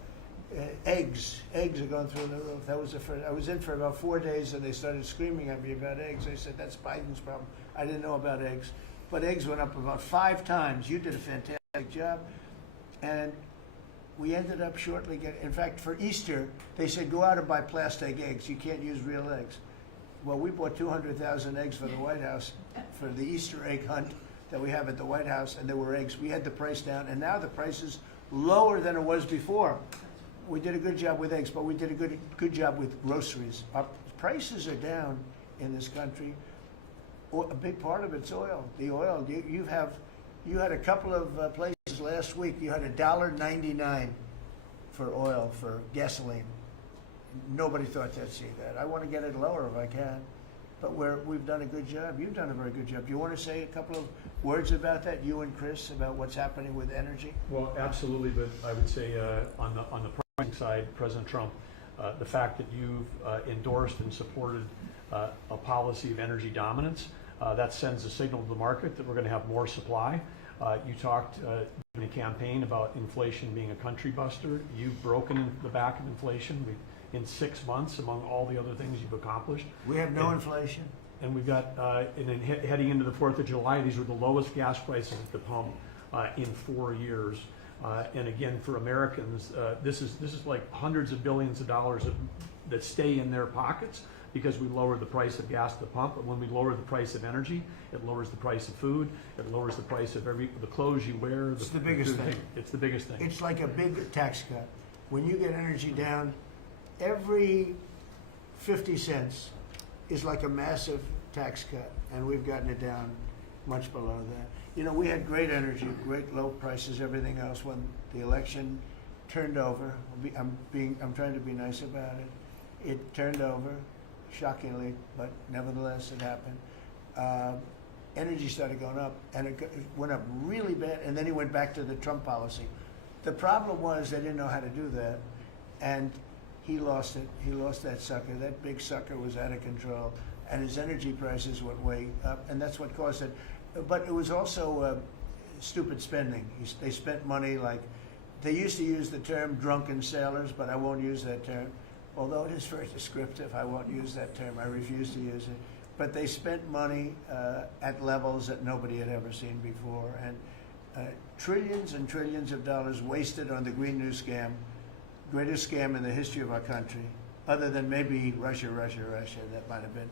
eggs are going through the roof." That was the first. I was in for about 4 days, and they started screaming at me about eggs. I said, "That's Biden's problem." I didn't know about eggs, but eggs went up about 5 times. You did a fantastic job, and we ended up shortly getting. In fact, for Easter, they said go out and buy plastic eggs. You can't use real eggs. Well, we bought 200,000 eggs for the White House for the Easter egg hunt that we have at the White House, and there were eggs. We had the price down, and now the price is lower than it was before. We did a good job with eggs, but we did a good job with groceries. Our prices are down in this country. A big part of it's oil. The oil, you had a couple of places last week. You had $1.99 for oil, for gasoline. Nobody thought they'd see that. I want to get it lower if I can, but we've done a good job. You've done a very good job. Do you want to say a couple of words about that, you and Chris, about what's happening with energy? Well, absolutely, but I would say on the pricing side, President Trump, the fact that you've endorsed and supported a policy of energy dominance, that sends a signal to the market that we're going to have more supply. You talked in a campaign about inflation being a country buster. You've broken the back of inflation in 6 months among all the other things you've accomplished. We have no inflation. And we've got, and then heading into the 4th of July, these were the lowest gas prices at the pump in 4 years. And again, for Americans, this is like hundreds of billions of dollars that stay in their pockets because we lower the price of gas at the pump. But when we lower the price of energy, it lowers the price of food. It lowers the price of the clothes you wear. It's the biggest thing. It's the biggest thing. It's like a big tax cut. When you get energy down, every 50 cents is like a massive tax cut, and we've gotten it down much below that. We had great energy, great low prices, everything else. When the election turned over, I'm trying to be nice about it. It turned over, shockingly, but nevertheless it happened. Energy started going up, and it went up really bad, and then he went back to the Trump policy. The problem was they didn't know how to do that, and he lost it. He lost that sucker. That big sucker was out of control, and his energy prices went way up, and that's what caused it. But it was also stupid spending. They spent money like, they used to use the term drunken sailors, but I won't use that term. Although it is very descriptive, I won't use that term. I refuse to use it. But they spent money at levels that nobody had ever seen before, and trillions and trillions of dollars wasted on the Green New Scam. Greatest scam in the history of our country, other than maybe Russia, that might have been.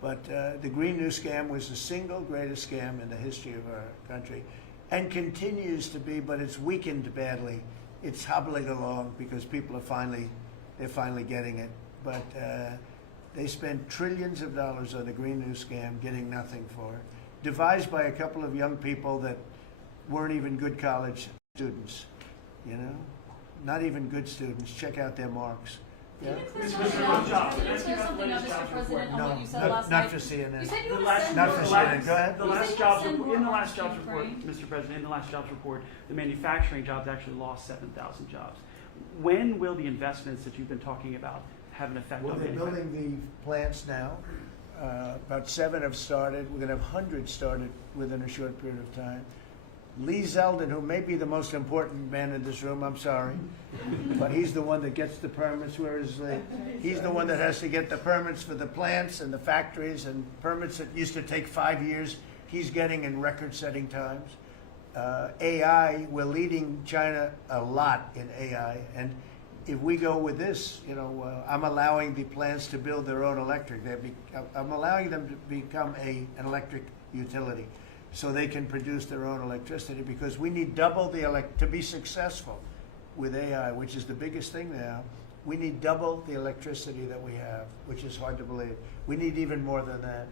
But the Green New Scam was the single greatest scam in the history of our country, and continues to be, but it's weakened badly. it's hobbling along because people are they're finally getting it. But they spend trillions of dollars on the Green New Scam, getting nothing for it. Devised by a couple of young people that weren't even good college students, you know? Not even good students. Check out their marks. Yeah? Can you clear something up, Mr. President, on No, what you said last not night? for CNN. You said you The were last, send Not more for arms. CNN. Go ahead. the You last said jobs you would report, send in the more last arms jobs to report, Ukraine. Mr. President, in the last jobs report, the manufacturing jobs actually lost 7,000 jobs. When will the investments that you've been talking about have an effect Well, on they're manufacturing? building the plants now. About 7 have started. We're going to have hundreds started within a short period of time. Lee Zeldin, who may be the most important man in this room, I'm sorry, but he's the one that gets the permits, whereas he's the one that has to get the permits for the plants and the factories, and permits that used to take 5 years, he's getting in record-setting times. AI, we're leading China a lot in AI, and if we go with this, you know, I'm allowing the plants to build their own electric. I'm allowing them to become an electric utility, so they can produce their own electricity, because we need double to be successful with AI, which is the biggest thing now. We need double the electricity that we have, which is hard to believe. We need even more than that.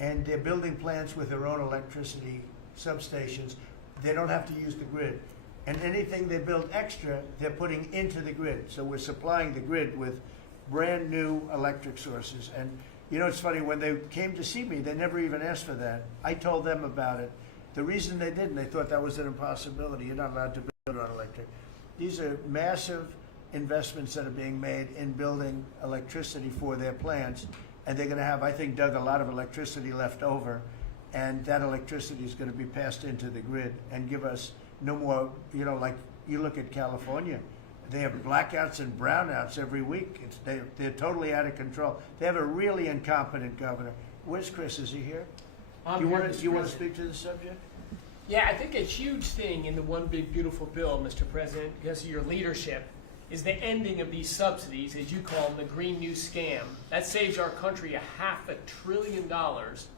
And they're building plants with their own electricity substations. They don't have to use the grid. And anything they build extra, they're putting into the grid. So we're supplying the grid with brand new electric sources. And you know, it's funny, when they came to see me, they never even asked for that. I told them about it. The reason they didn't, they thought that was an impossibility. You're not allowed to build your own electric. These are massive investments that are being made in building electricity for their plants. And they're going to have, I think, Doug, a lot of electricity left over. And that electricity is going to be passed into the grid and give us no more, you know, like you look at California. They have blackouts and brownouts every week. They're totally out of control. They have a really incompetent governor. Where's Chris? Is he here? I'm You here, want Mr. to President. speak to the subject? Yeah, I think a huge thing in the one big beautiful bill, Mr. President, because of your leadership, is the ending of these subsidies, as you call them, the Green New Scam. That saves our country $500 billion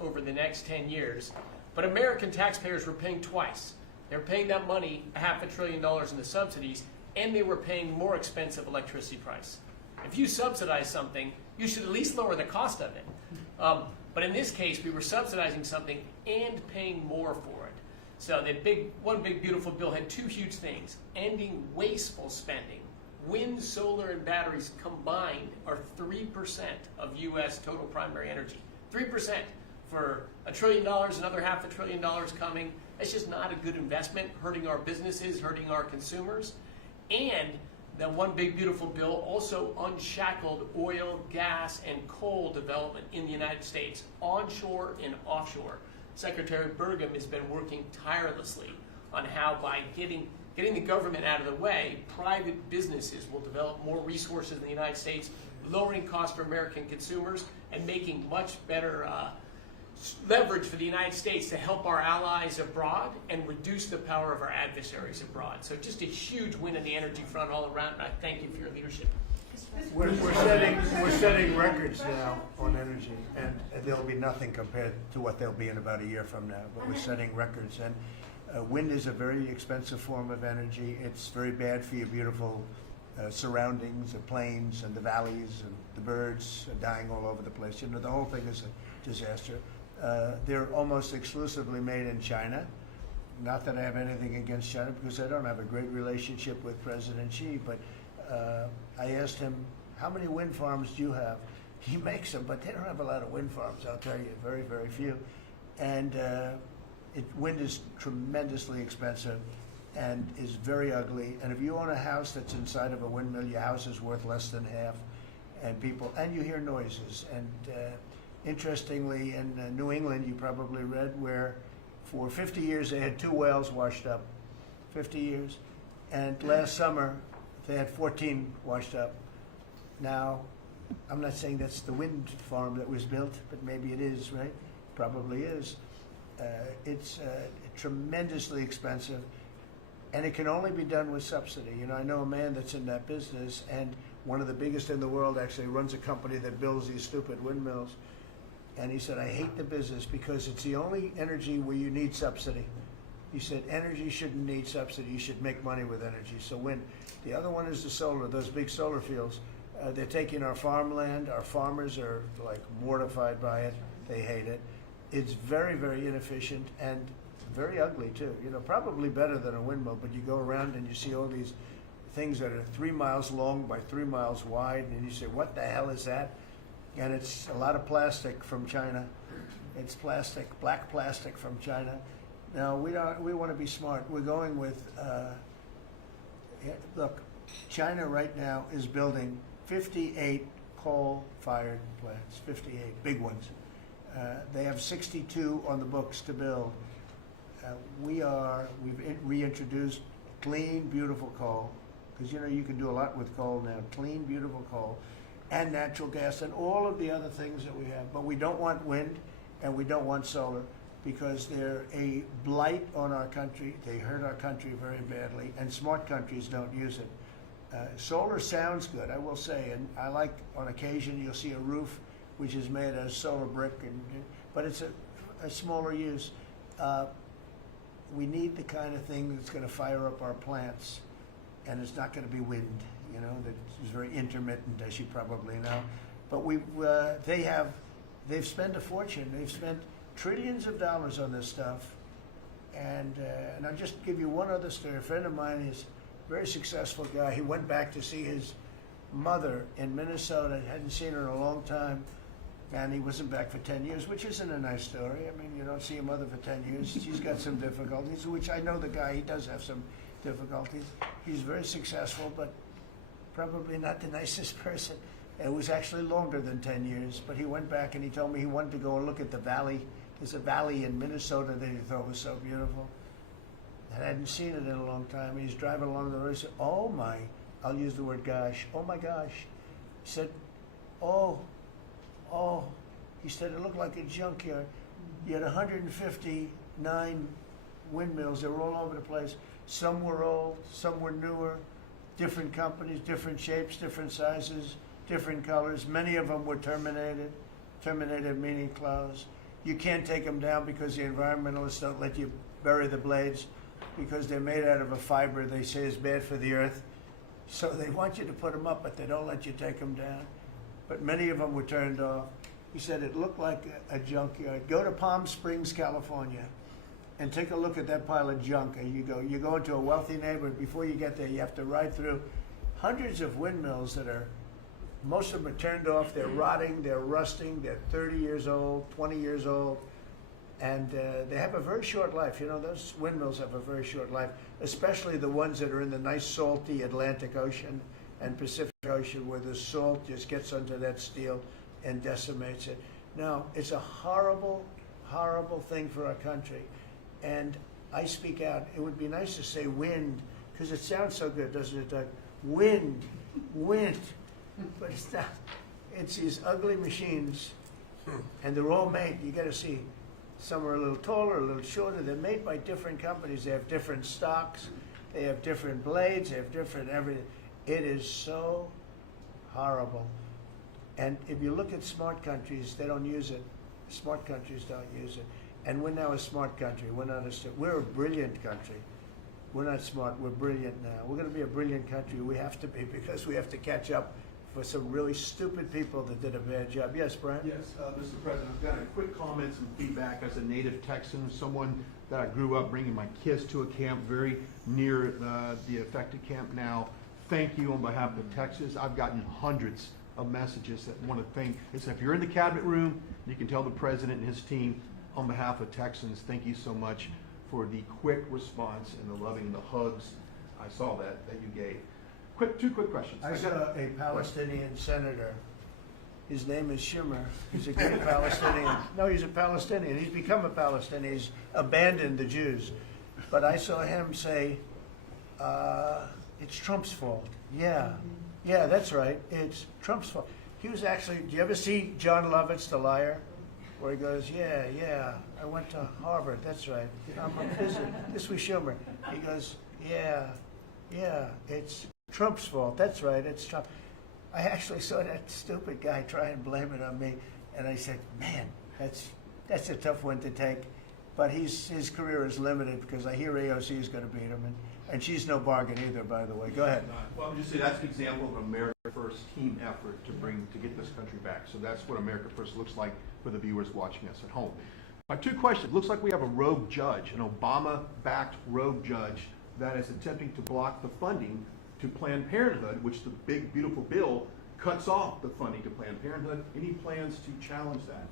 over the next 10 years. But American taxpayers were paying twice. They're paying that money, $500 billion in the subsidies, and they were paying more expensive electricity price. If you subsidize something, you should at least lower the cost of it. But in this case, we were subsidizing something and paying more for it. So the one big beautiful bill had two huge things: ending wasteful spending. Wind, solar, and batteries combined are 3% of U.S. total primary energy. 3% for $1 trillion, another $500 billion coming. That's just not a good investment, hurting our businesses, hurting our consumers. And that one big beautiful bill also unshackled oil, gas, and coal development in the United States, onshore and offshore. Secretary Burgum has been working tirelessly on how, by getting the government out of the way, private businesses will develop more resources in the United States, lowering costs for American consumers and making much better leverage for the United States to help our allies abroad and reduce the power of our adversaries abroad. So just a huge win on the energy front all around, and I thank you for your leadership. We're setting records now on energy, and there'll be nothing compared to what they'll be in about a year from now. But we're setting records, and wind is a very expensive form of energy. It's very bad for your beautiful surroundings, the plains and the valleys, and the birds are dying all over the place. You know, the whole thing is a disaster. They're almost exclusively made in China. Not that I have anything against China, because I don't have a great relationship with President Xi, but I asked him, how many wind farms do you have? He makes them, but they don't have a lot of wind farms, I'll tell you, very, very few. And wind is tremendously expensive and is very ugly. And if you own a house that's inside of a windmill, your house is worth less than half. And you hear noises. And interestingly, in New England, you probably read, where for 50 years they had 2 wells washed up. 50 years. And last summer, they had 14 washed up. Now, I'm not saying that's the wind farm that was built, but maybe it is, right? Probably is. It's tremendously expensive, and it can only be done with subsidy. You know, I know a man that's in that business, and one of the biggest in the world actually runs a company that builds these stupid windmills. And he said, I hate the business because it's the only energy where you need subsidy. He said energy shouldn't need subsidy. You should make money with energy. So wind. The other one is the solar. Those big solar fields. They're taking our farmland. Our farmers are like mortified by it. They hate it. It's very, very inefficient and very ugly too. You know, probably better than a windmill. But you go around and you see all these things that are 3 miles long by 3 miles wide, and you say, "What the hell is that?" And it's a lot of plastic from China. It's plastic, black plastic from China. Now we want to be smart. We're going with. Look, China right now is building 58 coal-fired plants, 58 big ones. They have 62 on the books to build. We've reintroduced clean, beautiful coal, because you know you can do a lot with coal now. Clean, beautiful coal, and natural gas, and all of the other things that we have. But we don't want wind, and we don't want solar, because they're a blight on our country. They hurt our country very badly, and smart countries don't use it. Solar sounds good, I will say, and I like on occasion you'll see a roof which is made of solar brick, but it's a smaller use. We need the kind of thing that's going to fire up our plants, and it's not going to be wind, you know, that is very intermittent, as you probably know. But they've spent a fortune. They've spent trillions of dollars on this stuff. And I'll just give you one other story. A friend of mine is a very successful guy. He went back to see his mother in Minnesota. Hadn't seen her in a long time. And he wasn't back for 10 years, which isn't a nice story. I mean, you don't see your mother for 10 years. She's got some difficulties, which I know the guy, he does have some difficulties. He's very successful, but probably not the nicest person. It was actually longer than 10 years, but he went back and he told me he wanted to go and look at the valley. There's a valley in Minnesota that he thought was so beautiful. And I hadn't seen it in a long time. He's driving along the road. He said, "Oh my," I'll use the word gosh, "oh my gosh." He said, oh. He said, it looked like a junkyard. You had 159 windmills. They were all over the place. Some were old, some were newer, different companies, different shapes, different sizes, different colors. Many of them were terminated. Terminated meaning closed. You can't take them down because the environmentalists don't let you bury the blades because they're made out of a fiber they say is bad for the earth. So they want you to put them up, but they don't let you take them down. But many of them were turned off. He said it looked like a junkyard. Go to Palm Springs, California, and take a look at that pile of junk. And you go into a wealthy neighborhood. Before you get there, you have to ride through hundreds of windmills that are, most of them are turned off. They're rotting, they're rusting, they're 30 years old, 20 years old, and they have a very short life. You know, those windmills have a very short life, especially the ones that are in the nice salty Atlantic Ocean and Pacific Ocean, where the salt just gets under that steel and decimates it. Now, it's a horrible, horrible thing for our country. And I speak out. It would be nice to say wind, because it sounds so good, doesn't it, Doug? Wind, wind. But it's not. It's these ugly machines, and they're all made, you got to see, some are a little taller, a little shorter. They're made by different companies. They have different stocks. They have different blades. They have different everything. It is so horrible. And if you look at smart countries, they don't use it. Smart countries don't use it. And we're now a smart country. We're a brilliant country. We're not smart. We're brilliant now. We're going to be a brilliant country. We have to be, because we have to catch up for some really stupid people that did a bad job. Yes, Brian? Yes, Mr. President, I've got a quick comment, some feedback as a native Texan, someone that I grew up bringing my kids to a camp very near the affected camp now. Thank you on behalf of Texas. I've gotten hundreds of messages that want to thank. It's if you're in the cabinet room, you can tell the president and his team on behalf of Texans, thank you so much for the quick response and the loving, the hugs. I saw that you gave. Two quick questions. I saw a Palestinian senator. His name is Shimmer. He's a great Palestinian. No, he's a Palestinian. He's become a Palestinian. He's abandoned the Jews. But I saw him say, it's Trump's fault. Yeah, that's right. It's Trump's fault. He was actually, do you ever see John Lovett's The Liar? Where he goes, yeah, I went to Harvard. That's right. This was Schumer. He goes, yeah, it's Trump's fault. That's right, it's Trump. I actually saw that stupid guy try and blame it on me, and I said, man, that's a tough one to take. but his career is limited because I hear AOC is going to beat him, and she's no bargain either, by the way. Go ahead. Well, I'm just saying that's an example of an America First team effort to get this country back. So that's what America First looks like for the viewers watching us at home. My two questions. Looks like we have a rogue judge, an Obama-backed rogue judge that is attempting to block the funding to Planned Parenthood, which the big, beautiful bill cuts off the funding to Planned Parenthood. Any plans to challenge that?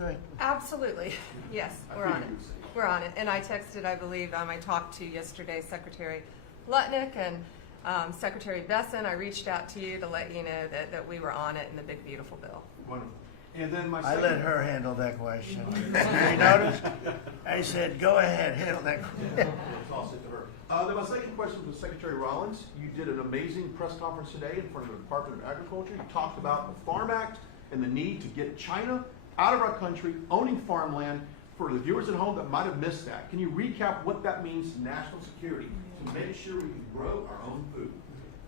Okay. Absolutely. Yes, we're on it. We're on it. And I texted, I believe, I talked to yesterday Secretary Lutnick and Secretary Besson. I reached out to you to let you know that we were on it in the big, beautiful bill. Wonderful. And then my I second... let her handle that question. You notice? I said, go ahead, handle that question. Toss it to her. Then my second question was Secretary Rollins. You did an amazing press conference today in front of the Department of Agriculture. You talked about the Farm Act and the need to get China out of our country, owning farmland. For the viewers at home that might have missed that, can you recap what that means to national security, to make sure we can grow our own food?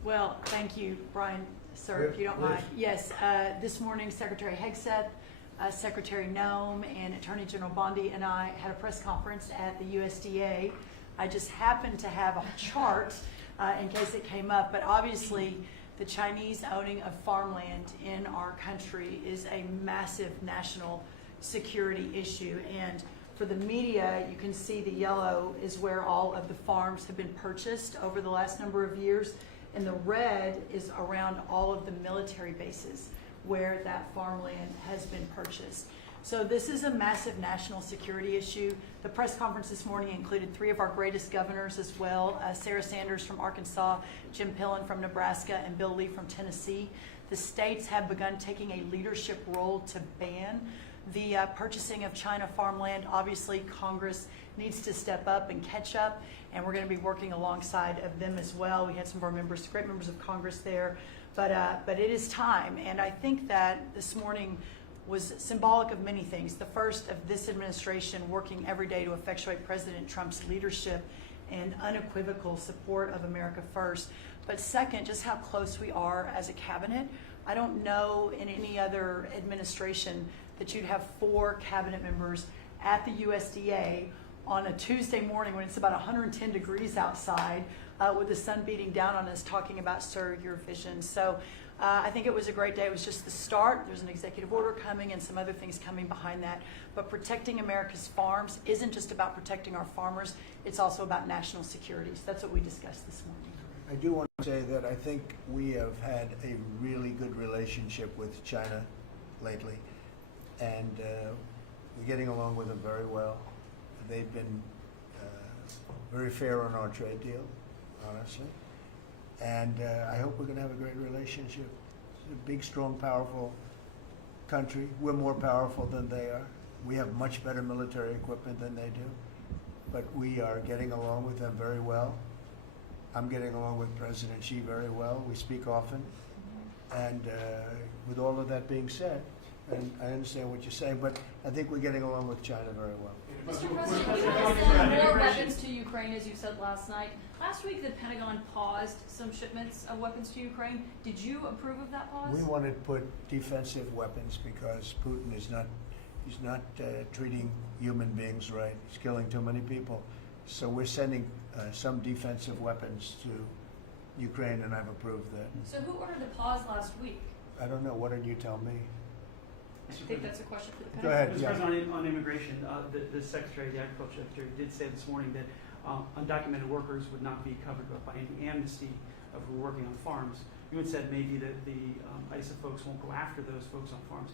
Well, thank you, Brian, sir, if you don't mind. Yes, this morning Secretary Hegseth, Secretary Nome, and Attorney General Bondi and I had a press conference at the USDA. I just happened to have a chart in case it came up, but obviously the Chinese owning of farmland in our country is a massive national security issue. And for the media, you can see the yellow is where all of the farms have been purchased over the last number of years, and the red is around all of the military bases where that farmland has been purchased. So this is a massive national security issue. The press conference this morning included 3 of our greatest governors as well, Sarah Sanders from Arkansas, Jim Pillen from Nebraska, and Bill Lee from Tennessee. The states have begun taking a leadership role to ban the purchasing of China farmland. Obviously, Congress needs to step up and catch up, and we're going to be working alongside of them as well. We had some of our members, great members of Congress there, but it is time, and I think that this morning was symbolic of many things. The first of this administration working every day to effectuate President Trump's leadership and unequivocal support of America First. But second, just how close we are as a cabinet. I don't know in any other administration that you'd have 4 cabinet members at the USDA on a Tuesday morning when it's about 110 degrees outside with the sun beating down on us talking about, sir, your vision. So I think it was a great day. It was just the start. There's an executive order coming and some other things coming behind that. But protecting America's farms isn't just about protecting our farmers. It's also about national security. So that's what we discussed this morning. I do want to say that I think we have had a really good relationship with China lately, and we're getting along with them very well. They've been very fair on our trade deal, honestly, and I hope we're going to have a great relationship. It's a big, strong, powerful country. We're more powerful than they are. We have much better military equipment than they do, but we are getting along with them very well. I'm getting along with President Xi very well. We speak often. And with all of that being said, and I understand what you're saying, but I think we're getting along with China very well. Mr. President, you want to send more weapons to Ukraine, as you said last night. Last week, the Pentagon paused some shipments of weapons to Ukraine. Did you approve of that pause? We want to put defensive weapons because Putin is not, he's not treating human beings right. He's killing too many people. So we're sending some defensive weapons to Ukraine, and I've approved that. So who ordered the pause last week? I don't know. Why don't you tell me? I think that's a question for the Go Pentagon. ahead. Mr. Yeah. President, on immigration, the Secretary, the Agriculture Secretary, did say this morning that undocumented workers would not be covered by any amnesty of who are working on farms. You had said maybe that the ISA folks won't go after those folks on farms.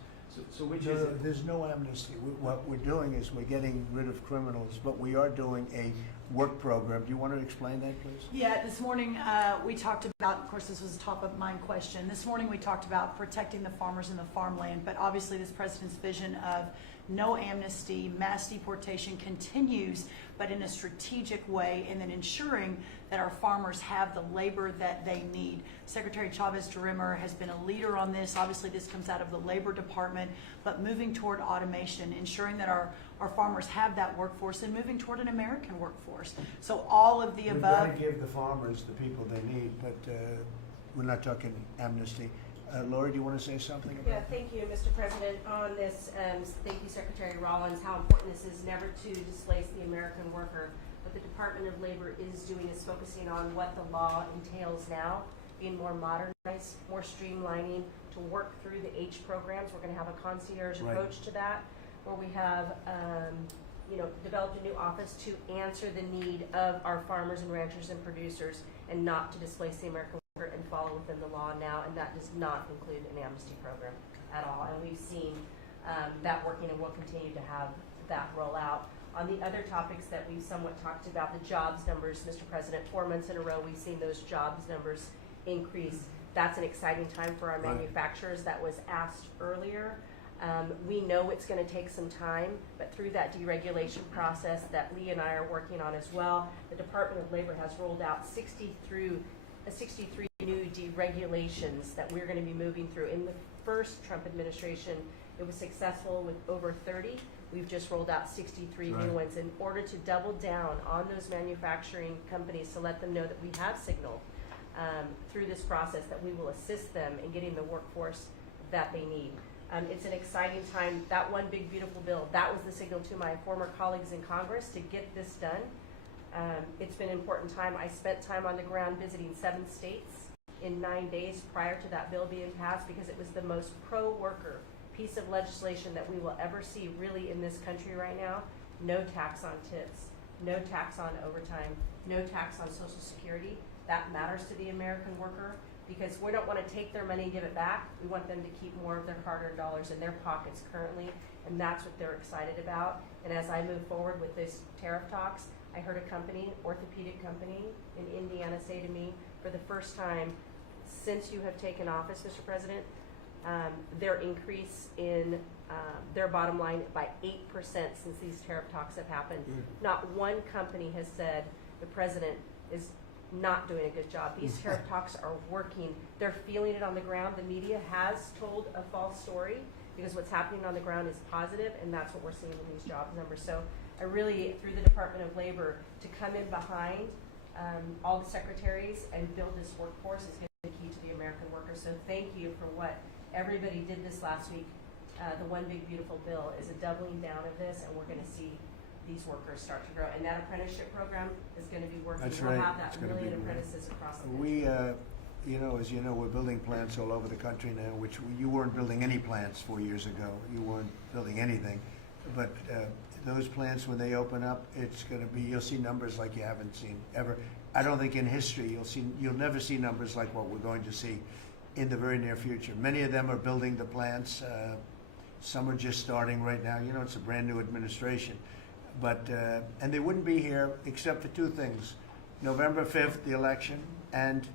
So which is it? There's no amnesty. What we're doing is we're getting rid of criminals, but we are doing a work program. Do you want to explain that, please? Yeah, this morning we talked about, of course, this was a top of mind question. This morning we talked about protecting the farmers and the farmland, but obviously this president's vision of no amnesty, mass deportation continues, but in a strategic way, and then ensuring that our farmers have the labor that they need. Secretary Chavez-DeRimmer has been a leader on this. Obviously, this comes out of the Labor Department, but moving toward automation, ensuring that our farmers have that workforce, and moving toward an American workforce. So all of the We've above. got to give the farmers the people they need, but we're not talking amnesty. Lori, do you want to say something about Yeah, that? thank you, Mr. President. On this, thank you, Secretary Rollins, how important this is never to displace the American worker. What the Department of Labor is doing is focusing on what the law entails now, being more modernized, more streamlining, to work through the H programs. We're going to have a concierge Right. approach to that, where we have, developed a new office to answer the need of our farmers and ranchers and producers, and not to displace the American worker and follow within the law now, and that does not include an amnesty program at all. And we've seen that working, and we'll continue to have that roll out. On the other topics that we've somewhat talked about, the jobs numbers, Mr. President, 4 months in a row, we've seen those jobs numbers increase. That's an exciting time for our Right. manufacturers. That was asked earlier. We know it's going to take some time, but through that deregulation process that Lee and I are working on as well, the Department of Labor has rolled out 63 new deregulations that we're going to be moving through. In the first Trump administration, it was successful with over 30. We've just rolled out 63 Right. new ones in order to double down on those manufacturing companies to let them know that we have signaled through this process that we will assist them in getting the workforce that they need. It's an exciting time. That one big beautiful bill, that was the signal to my former colleagues in Congress to get this done. It's been an important time. I spent time on the ground visiting 7 states in 9 days prior to that bill being passed, because it was the most pro-worker piece of legislation that we will ever see really in this country right now. No tax on tips, no tax on overtime, no tax on Social Security. That matters to the American worker, because we don't want to take their money and give it back. We want them to keep more of their hard-earned dollars in their pockets currently, and that's what they're excited about. And as I move forward with this tariff talks, I heard a company, orthopedic company in Indiana, say to me, for the first time since you have taken office, Mr. President, their increase in their bottom line by 8% since these tariff talks have happened. Not one company has said the president is not doing a good job. These tariff talks are working. They're feeling it on the ground. The media has told a false story, because what's happening on the ground is positive, and that's what we're seeing in these jobs numbers. So I really, through the Department of Labor, to come in behind all the secretaries and build this workforce is going to be key to the American worker. So thank you for what everybody did this last week. The One Big Beautiful Bill is a doubling down of this, and we're going to see these workers start to grow. And that apprenticeship program is going to be working. That's We'll right. have that It's gonna be 1 million great. apprentices across the country. We, as you know, we're building plants all over the country now, which you weren't building any plants 4 years ago. You weren't building anything. But those plants, when they open up, it's going to be, you'll see numbers like you haven't seen ever. I don't think in history you'll never see numbers like what we're going to see in the very near future. Many of them are building the plants. Some are just starting right now. You know, it's a brand new administration. But, and they wouldn't be here except for 2 things: November 5th, the election, and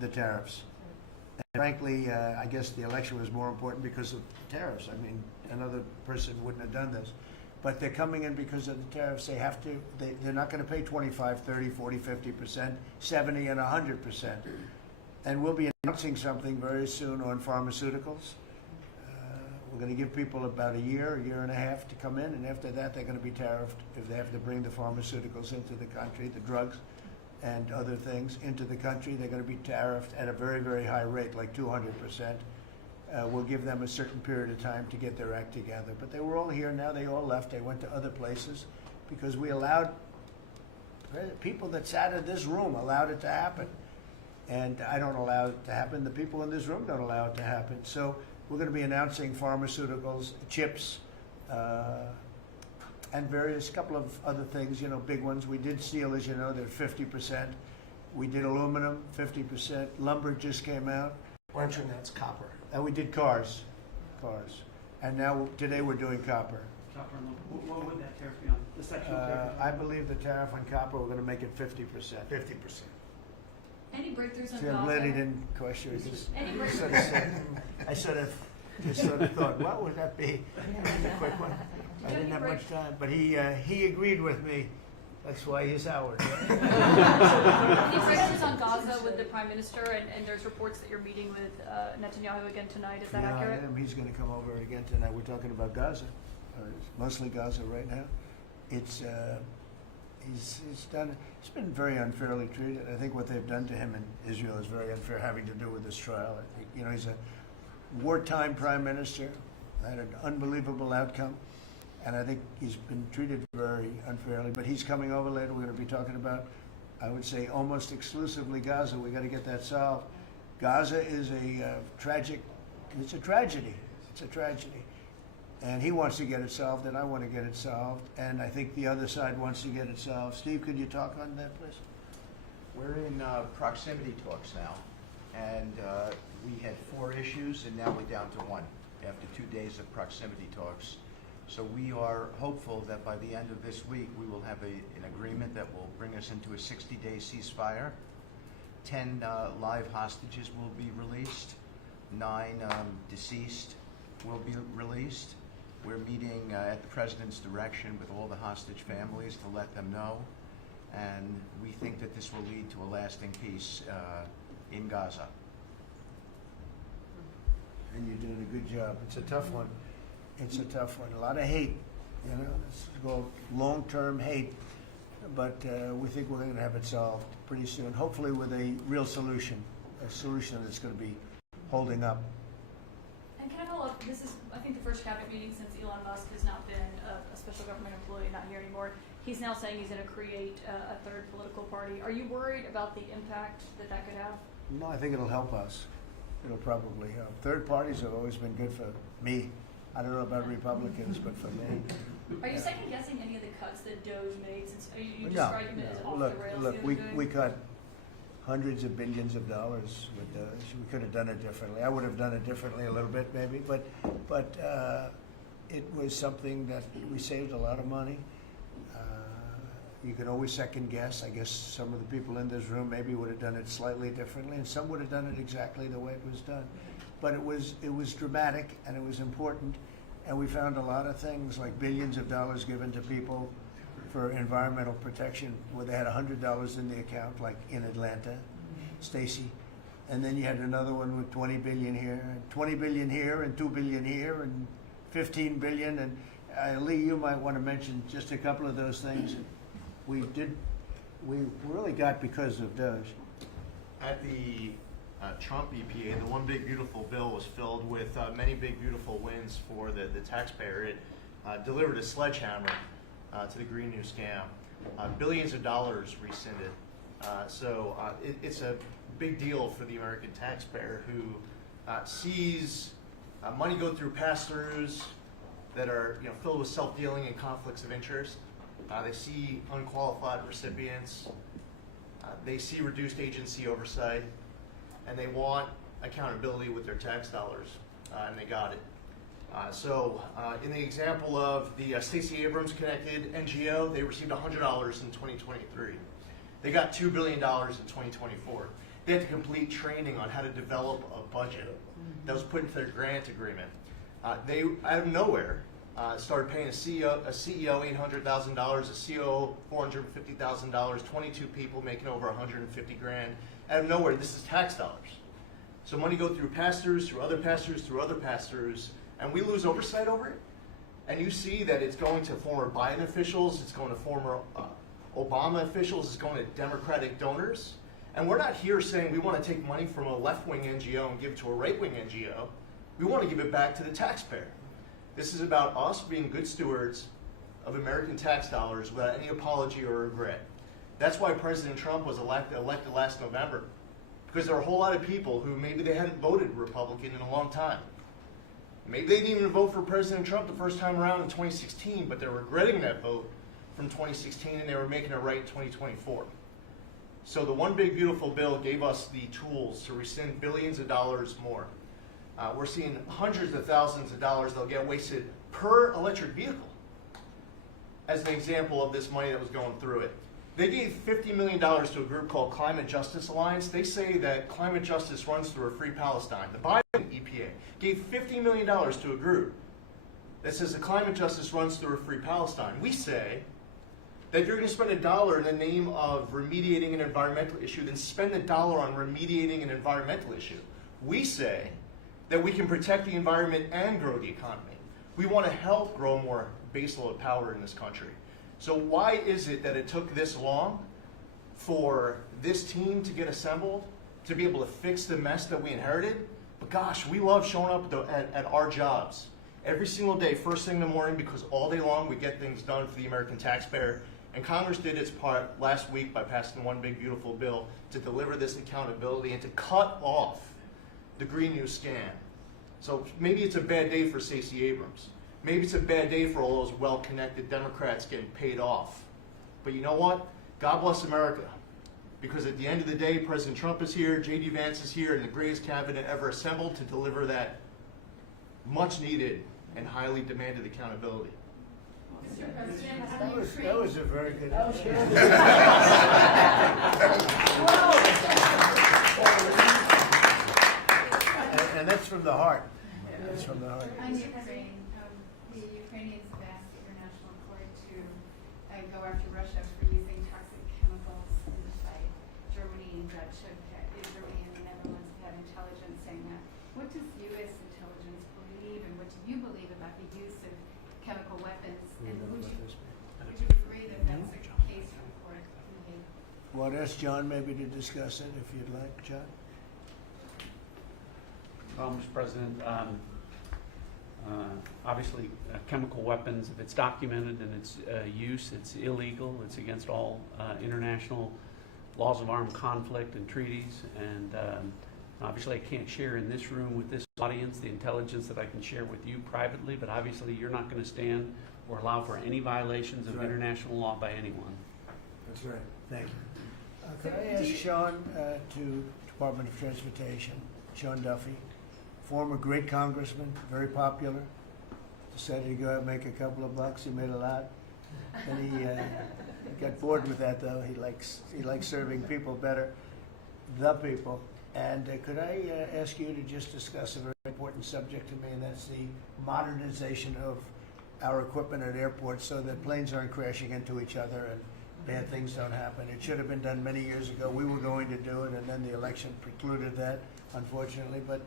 the tariffs. And frankly, I guess the election was more important because of the tariffs. I mean, another person wouldn't have done this. But they're coming in because of the tariffs. They have to, they're not going to pay 25, 30, 40, 50%, 70 and 100%. And we'll be announcing something very soon on pharmaceuticals. We're going to give people about a year and a half to come in, and after that they're going to be tariffed if they have to bring the pharmaceuticals into the country, the drugs and other things into the country. They're going to be tariffed at a very, very high rate, like 200%. We'll give them a certain period of time to get their act together. But they were all here now. They all left. They went to other places because we allowed, people that sat in this room allowed it to happen. And I don't allow it to happen. The people in this room don't allow it to happen. So we're going to be announcing pharmaceuticals, chips, and various couple of other things, you know, big ones. We did steel, as you know, they're 50%. We did aluminum, 50%. Lumber just came out. Why don't you announce copper? And we did cars. And now, today we're doing copper. Copper and lumber. What would that tariff be on? The section tariff? I believe the tariff on copper, we're going to make it 50%. 50%. Any breakthroughs on See, I'm glad he Gaza? didn't question it. Any I breakthroughs? sort of said, I sort of thought, what would that be? A quick one. I didn't have much time, but he agreed with me. That's why he's Howard. Any breakthroughs on Gaza with the Prime Minister, and there's reports that you're meeting with Netanyahu again tonight, is that Yeah, accurate? I am. He's going to come over again tonight. We're talking about Gaza, mostly Gaza right now. It's he's been very unfairly treated. I think what they've done to him in Israel is very unfair, having to do with this trial. I think, you know, wartime prime minister, had an unbelievable outcome, and I think he's been treated very unfairly, but he's coming over later. We're going to be talking about, I would say, almost exclusively Gaza. We got to get that solved. Gaza is a tragic, it's a tragedy. It's a tragedy. And he wants to get it solved, and I want to get it solved, and I think the other side wants to get it solved. Steve, could you talk on that, please? We're in proximity talks now, and we had 4 issues, and now we're down to 1 after 2 days of proximity talks. So we are hopeful that by the end of this week, we will have an agreement that will bring us into a 60-day ceasefire. 10 live hostages will be released. 9 deceased will be released. We're meeting at the President's direction with all the hostage families to let them know. And we think that this will lead to a lasting peace in Gaza. And you're doing a good job. It's a tough one. It's a tough one. A lot of hate, you know, it's called long-term hate. But we think we're going to have it solved pretty soon, hopefully with a real solution, a solution that's going to be holding up. And can I follow up? This is, I think, the first cabinet meeting since Elon Musk has not been a special government employee, not here anymore. He's now saying he's going to create a third political party. Are you worried about the impact that that could have? No, I think it'll help us. It'll probably help. Third parties have always been good for me. I don't know about Republicans, but for me. Are you second guessing any of the cuts that Doge made? Since you No, described it as off look, the rails. look, the other day? we cut hundreds of billions of dollars with Doge. We could have done it differently. I would have done it differently a little bit, maybe, but it was something that we saved a lot of money. You can always second guess. I guess some of the people in this room maybe would have done it slightly differently, and some would have done it exactly the way it was done. But it was dramatic, and it was important, and we found a lot of things like billions of dollars given to people for environmental protection, where they had $100 in the account, like in Atlanta, Stacy, and then you had another one with 20 billion here, and 20 billion here, and 2 billion here, and 15 billion, and Lee, you might want to mention just a couple of those things. We really got because of Doge. At the Trump EPA, the one big beautiful bill was filled with many big beautiful wins for the taxpayer. It delivered a sledgehammer to the Green New Scam. Billions of dollars rescinded. So it's a big deal for the American taxpayer who sees money go through pass-throughs that are filled with self-dealing and conflicts of interest. They see unqualified recipients. They see reduced agency oversight, and they want accountability with their tax dollars, and they got it. So in the example of the Stacey Abrams connected NGO, they received $100 in 2023. They got $2 billion in 2024. They had to complete training on how to develop a budget that was put into their grant agreement. They, out of nowhere, started paying a CEO $800,000, a COO $450,000, 22 people making over 150 grand. Out of nowhere, this is tax dollars. So money go through pass-throughs, through other pass-throughs, through other pass-throughs, and we lose oversight over it. And you see that it's going to former Biden officials, it's going to former Obama officials, it's going to Democratic donors. And we're not here saying we want to take money from a left-wing NGO and give it to a right-wing NGO. We want to give it back to the taxpayer. This is about us being good stewards of American tax dollars without any apology or regret. That's why President Trump was elected last November, because there are a whole lot of people who maybe they hadn't voted Republican in a long time. Maybe they didn't even vote for President Trump the first time around in 2016, but they're regretting that vote from 2016, and they were making it right in 2024. So the One Big Beautiful Bill gave us the tools to rescind billions of dollars more. We're seeing hundreds of thousands of dollars that'll get wasted per electric vehicle as an example of this money that was going through it. They gave $50 million to a group called Climate Justice Alliance. They say that climate justice runs through a free Palestine. The Biden EPA gave $50 million to a group that says the climate justice runs through a free Palestine. We say that if you're going to spend $1 in the name of remediating an environmental issue, then spend $1 on remediating an environmental issue. We say that we can protect the environment and grow the economy. We want to help grow more baseload power in this country. So why is it that it took this long for this team to get assembled, to be able to fix the mess that we inherited? But gosh, we love showing up at our jobs every single day, first thing in the morning, because all day long we get things done for the American taxpayer. And Congress did its part last week by passing one big beautiful bill to deliver this accountability and to cut off the Green New scam. So maybe it's a bad day for Stacey Abrams. Maybe it's a bad day for all those well-connected Democrats getting paid off. But you know what? God bless America. Because at the end of the day, President Trump is here, J.D. Vance is here, and the greatest cabinet ever assembled to deliver that much needed and highly demanded accountability. Mr. President, That was a very good. And that's from the heart. That's from the heart. On Ukraine, the Ukrainians have asked the International Court to go after Russia for using toxic chemicals in the fight. Germany and Germany and the Netherlands have had intelligence saying that. What does U.S. intelligence believe, and what do you believe about the use of chemical weapons? And would you agree that that's a case from court? Well, I'd ask John maybe to discuss it if you'd like, John. Well, Mr. President, obviously chemical weapons, if it's documented and its use, it's illegal. It's against all international laws of armed conflict and treaties. And obviously I can't share in this room with this audience the intelligence that I can share with you privately, but obviously you're not going to stand or allow for any violations of international law by anyone. That's right. Thank you. Could I ask Sean to Department of Transportation, Sean Duffy, former great congressman, very popular, decided to go out and make a couple of bucks. He made a lot. And he got bored with that, though. He likes serving people better, the people. And could I ask you to just discuss a very important subject to me, and that's the modernization of our equipment at airports so that planes aren't crashing into each other and bad things don't happen. It should have been done many years ago. We were going to do it, and then the election precluded that, unfortunately. But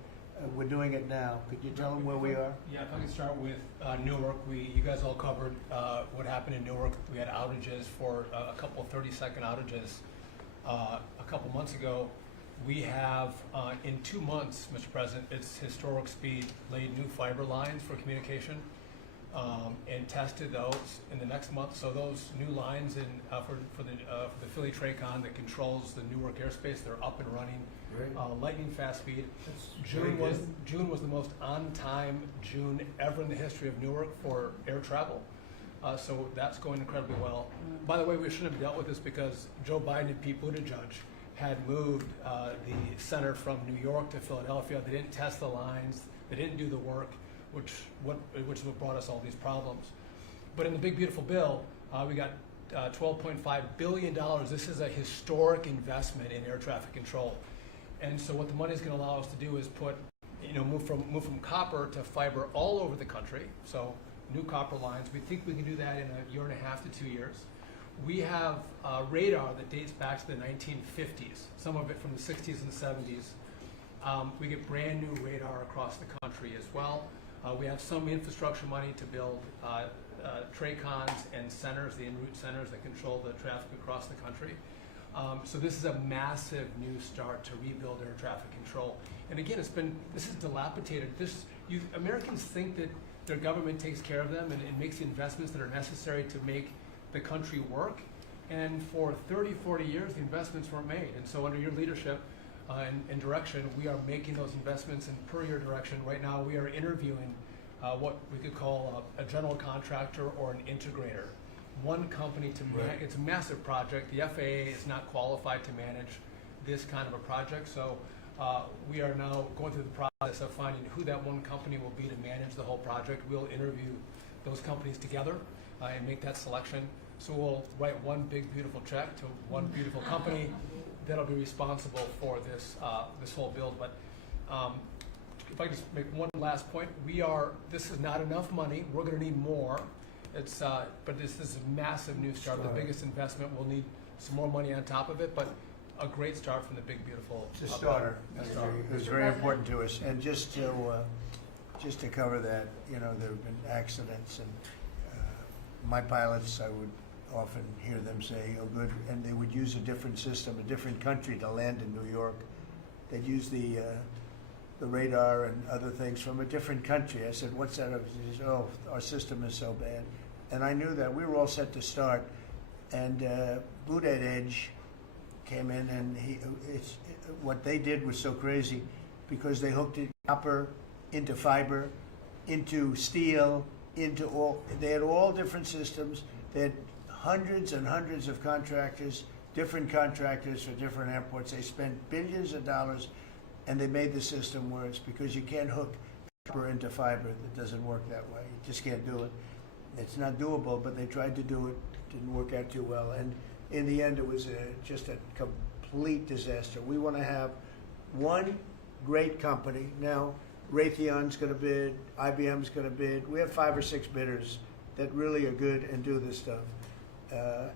we're doing it now. Could you tell them where we are? Yeah, if I can start with Newark. You guys all covered what happened in Newark. We had outages for a couple of 30-second outages a couple months ago. We have, in 2 months, Mr. President, it's historic speed, laid new fiber lines for communication and tested those in the next month. So those new lines for the Philly Tracon that controls the Newark airspace, they're up and running. Lightning fast speed. June was the most on-time June ever in the history of Newark for air travel. So that's going incredibly well. By the way, we shouldn't have dealt with this because Joe Biden and Pete Buttigieg had moved the center from New York to Philadelphia. They didn't test the lines. They didn't do the work, which is what brought us all these problems. But in the big beautiful bill, we got $12.5 billion. This is a historic investment in air traffic control. And so what the money is going to allow us to do is move from copper to fiber all over the country. So new copper lines. We think we can do that in 1.5 to 2 years. We have radar that dates back to the 1950s, some of it from the 60s and 70s. We get brand new radar across the country as well. We have some infrastructure money to build TRACONs and centers, the en route centers that control the traffic across the country. So this is a massive new start to rebuild air traffic control. And again, this is dilapidated. Americans think that their government takes care of them and makes the investments that are necessary to make the country work. And for 30, 40 years, the investments weren't made. And so under your leadership and direction, we are making those investments. And per your direction, right now we are interviewing what we could call a general contractor or an integrator. One company to manage. It's a massive project. The FAA is not qualified to manage this kind of a project. So we are now going through the process of finding who that one company will be to manage the whole project. We'll interview those companies together and make that selection. So we'll write one big beautiful check to one beautiful company that'll be responsible for this whole build. But if I can just make one last point, this is not enough money. We're going to need more. But this is a massive new start. The biggest investment. We'll need some more money on top of it, but a great start from the big beautiful. It's a starter. It was very important to us. And just to cover that, there have been accidents, and my pilots, I would often hear them say, "Oh, good," and they would use a different system, a different country to land in New York. They'd use the the radar and other things from a different country. I said, what's that? He said, oh, our system is so bad. And I knew that. We were all set to start. And Boot Edge came in, and what they did was so crazy because they hooked it copper into fiber, into steel, they had all different systems. They had hundreds and hundreds of contractors, different contractors for different airports. They spent billions of dollars, and they made the system worse because you can't hook copper into fiber. It doesn't work that way. You just can't do it. It's not doable, but they tried to do it. Didn't work out too well. And in the end, it was just a complete disaster. We want to have one great company. Now, Raytheon's going to bid, IBM's going to bid. We have 5 or 6 bidders that really are good and do this stuff.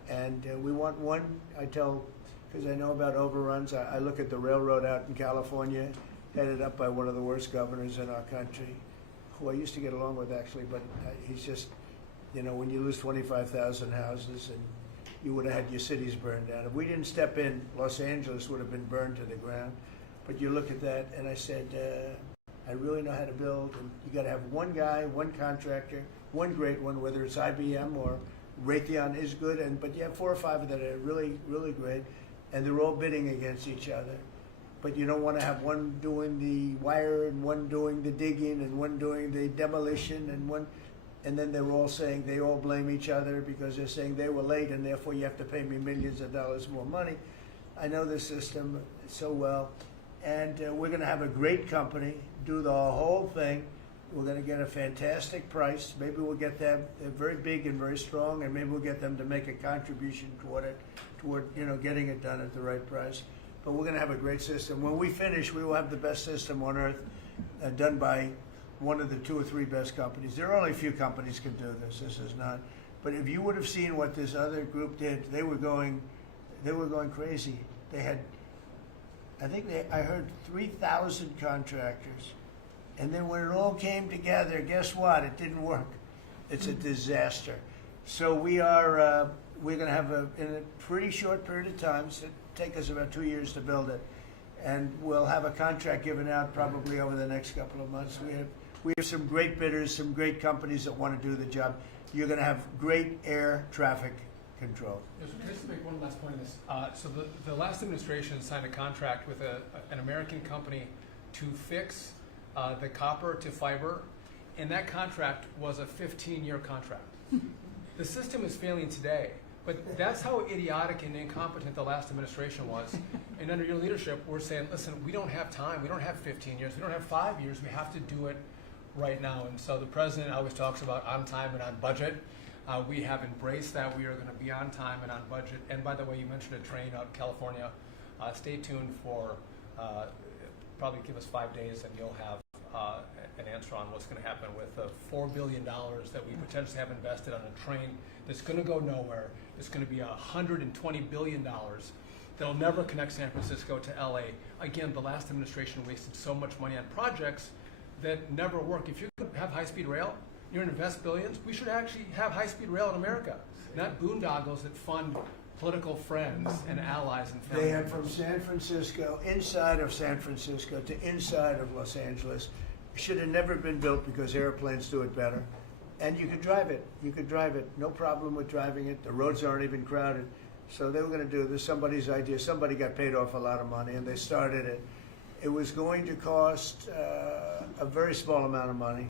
And we want one, I tell, because I know about overruns, I look at the railroad out in California, headed up by one of the worst governors in our country, who I used to get along with actually, but he's just, you know, when you lose 25,000 houses and you would have had your cities burned down. If we didn't step in, Los Angeles would have been burned to the ground. But you look at that, and I said, I really know how to build, and you got to have one guy, one contractor, one great one, whether it's IBM or Raytheon is good, but you have 4 or 5 that are really, really great, and they're all bidding against each other. But you don't want to have one doing the wire and one doing the digging and one doing the demolition and then they're all saying they all blame each other because they're saying they were late and therefore you have to pay me millions of dollars more money. I know the system so well. And we're going to have a great company, do the whole thing. We're going to get a fantastic price. Maybe we'll get them, they're very big and very strong, and maybe we'll get them to make a contribution toward getting it done at the right price. But we're going to have a great system. When we finish, we will have the best system on earth, done by one of the 2 or 3 best companies. There are only a few companies can do this. This is not. But if you would have seen what this other group did, they were going crazy. They had, I heard 3,000 contractors. And then when it all came together, guess what? It didn't work. It's a disaster. So we're going to have in a pretty short period of time, so it'll take us about 2 years to build it. And we'll have a contract given out probably over the next couple of months. We have some great bidders, some great companies that want to do the job. You're going to have great air traffic control. Yes, can I just make one last point on this? So the last administration signed a contract with an American company to fix the copper to fiber, and that contract was a 15-year contract. The system is failing today, but that's how idiotic and incompetent the last administration was. And under your leadership, we're saying, listen, we don't have time. We don't have 15 years. We don't have 5 years. We have to do it right now. And so the president always talks about on time and on budget. We have embraced that. We are going to be on time and on budget. And by the way, you mentioned a train out in California. Stay tuned for probably give us 5 days and you'll have an answer on what's going to happen with the $4 billion that we potentially have invested on a train that's going to go nowhere. It's going to be $120 billion that'll never connect San Francisco to LA. Again, the last administration wasted so much money on projects that never work. If you're going to have high-speed rail, you're going to invest billions. We should actually have high-speed rail in America, not boondoggles that fund political friends and allies and family They have members. from San Francisco, inside of San Francisco to inside of Los Angeles. Should have never been built because airplanes do it better. And you could drive it. You could drive it. No problem with driving it. The roads aren't even crowded. So they were going to do this. Somebody's idea. Somebody got paid off a lot of money and they started it. It was going to cost a very small amount of money.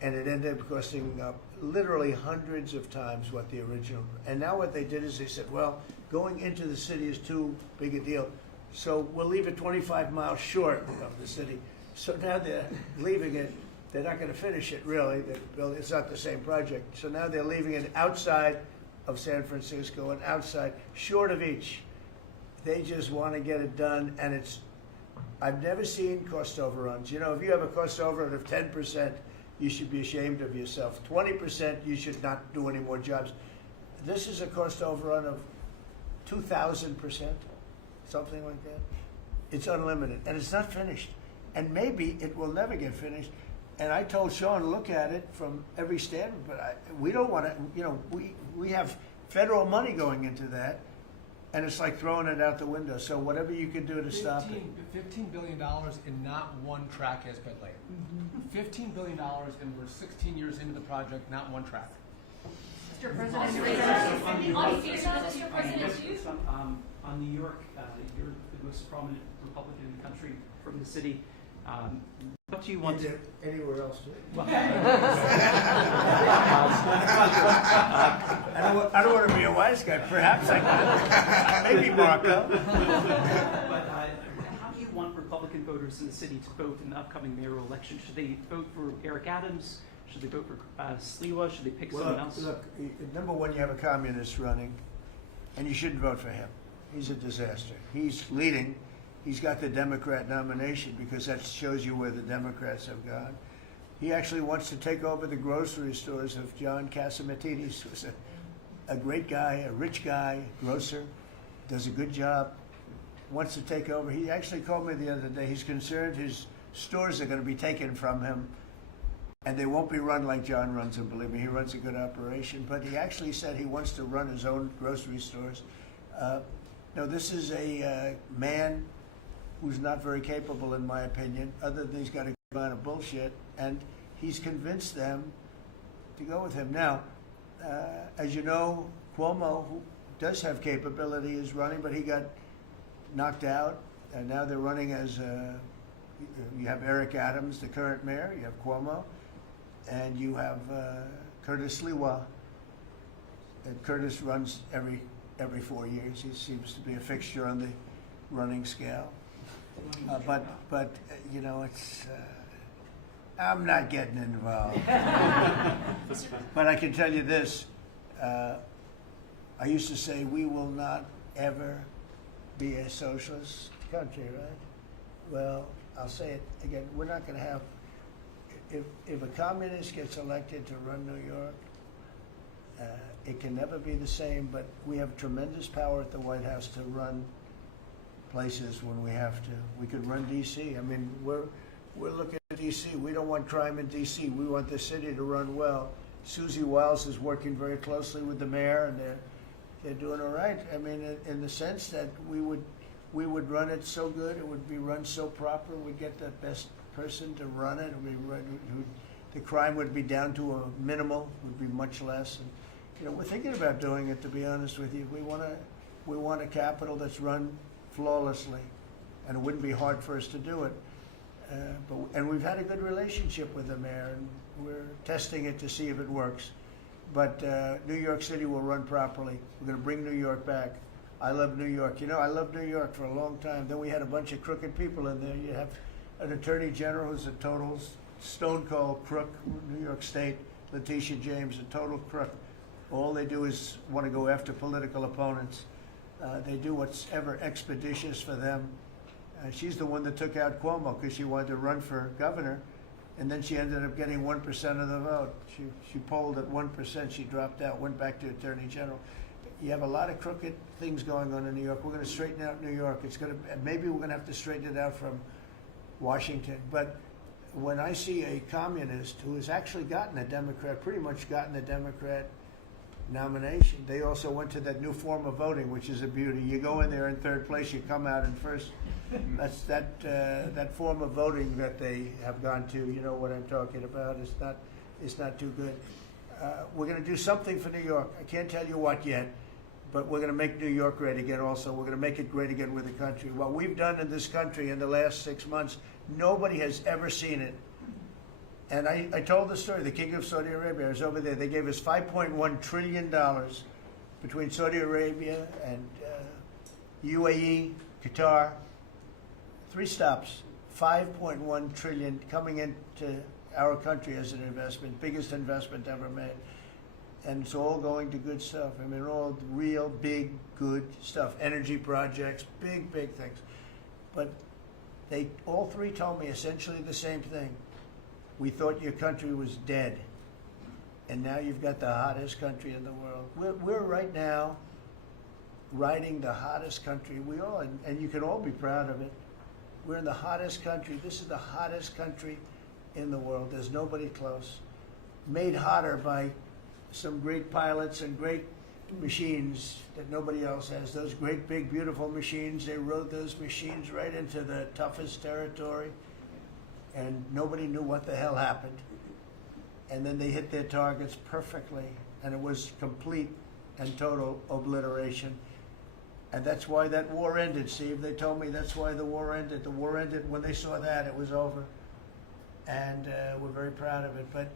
And it ended up costing literally hundreds of times what the original. And now what they did is they said, well, going into the city is too big a deal. So we'll leave it 25 miles short of the city. So now they're leaving it. They're not going to finish it, really. It's not the same project. So now they're leaving it outside of San Francisco and outside, short of each. They just want to get it done, and I've never seen cost overruns. You know, if you have a cost overrun of 10%, you should be ashamed of yourself. 20%, you should not do any more jobs. This is a cost overrun of 2,000%, something like that. It's unlimited, and it's not finished. And maybe it will never get finished. And I told Sean, look at it from every standpoint, but we don't want to, you know, we have federal money going into that, And it's like throwing it out the window. So whatever you can do to stop it. $15 billion and not one track has been laid. $15 billion and we're 16 years into the project, not one track. Mr. President, on New York, you're the most prominent Republican in the country from the city. What do you want to? Anywhere else? Well, I don't want to be a wise guy. Perhaps I could. Maybe Marco. But how do you want Republican voters in the city to vote in the upcoming mayoral election? Should they vote for Eric Adams? Should they vote for Sliwa? Should they pick someone else? Look, number one, you have a communist running, and you shouldn't vote for him. He's a disaster. He's leading. He's got the Democrat nomination because that shows you where the Democrats have gone. He actually wants to take over the grocery stores of John Catsimatidis, who's a great guy, a rich guy, grocer, does a good job, wants to take over. He actually called me the other day. He's concerned his stores are going to be taken from him, and they won't be run like John runs them. Believe me, he runs a good operation. But he actually said he wants to run his own grocery stores. No, this is a man who's not very capable, in my opinion, other than he's got a amount of bullshit, and he's convinced them to go with him. Now, as you know, Cuomo, who does have capability, is running, but he got knocked out, and now they're running as you have Eric Adams, the current mayor, you have Cuomo, and you have Curtis Sliwa. And Curtis runs every 4 years. He seems to be a fixture on the running scale. But you know, it's I'm not getting involved. But I can tell you this: I used to say we will not ever be a socialist country, right? Well, I'll say it again: we're not going to have. If a communist gets elected to run New York, it can never be the same. But we have tremendous power at the White House to run places when we have to. We could run D.C. I mean, we're looking at D.C. We don't want crime in D.C. We want the city to run well. Susie Wiles is working very closely with the mayor, and they're doing all right. I mean, in the sense that we would run it so good, it would be run so proper. We'd get the best person to run it. The crime would be down to a minimal, would be much less. And, you know, we're thinking about doing it. To be honest with you, we want a capital that's run flawlessly, and it wouldn't be hard for us to do it. And we've had a good relationship with the mayor, and we're testing it to see if it works. But New York City will run properly. We're going to bring New York back. I love New York. You know, I loved New York for a long time. Then we had a bunch of crooked people in there. You have an attorney general who's a total stone cold crook, New York State, Letitia James, a total crook. All they do is want to go after political opponents. They do what's ever expeditious for them. She's the one that took out Cuomo because she wanted to run for governor, and then she ended up getting 1% of the vote. She polled at 1%. She dropped out, went back to attorney general. You have a lot of crooked things going on in New York. We're going to straighten out New York. Maybe we're going to have to straighten it out from Washington. But when I see a communist who has actually gotten a Democrat, pretty much gotten a Democrat nomination. They also went to that new form of voting, which is a beauty. You go in there in third place, you come out in first. That's that form of voting that they have gone to. You know what I'm talking about. It's not too good. We're going to do something for New York. I can't tell you what yet, but we're going to make New York great again. Also, we're going to make it great again with the country. What we've done in this country in the last 6 months, nobody has ever seen it. And I told the story, the King of Saudi Arabia was over there. They gave us $5.1 trillion between Saudi Arabia and UAE, Qatar. 3 stops, $5.1 trillion coming into our country as an investment, biggest investment ever made. And it's all going to good stuff. I mean, all real, big, good stuff. Energy projects, big, big things. But they all 3 told me essentially the same thing. We thought your country was dead, and now you've got the hottest country in the world. We're right now riding the hottest country. We all, and you can all be proud of it. We're in the hottest country. This is the hottest country in the world. There's nobody close. Made hotter by some great pilots and great machines that nobody else has. Those great, big, beautiful machines, they rode those machines right into the toughest territory, and nobody knew what the hell happened. And then they hit their targets perfectly, and it was complete and total obliteration. And that's why that war ended, Steve. They told me that's why the war ended. The war ended when they saw that, it was over. And we're very proud of it. But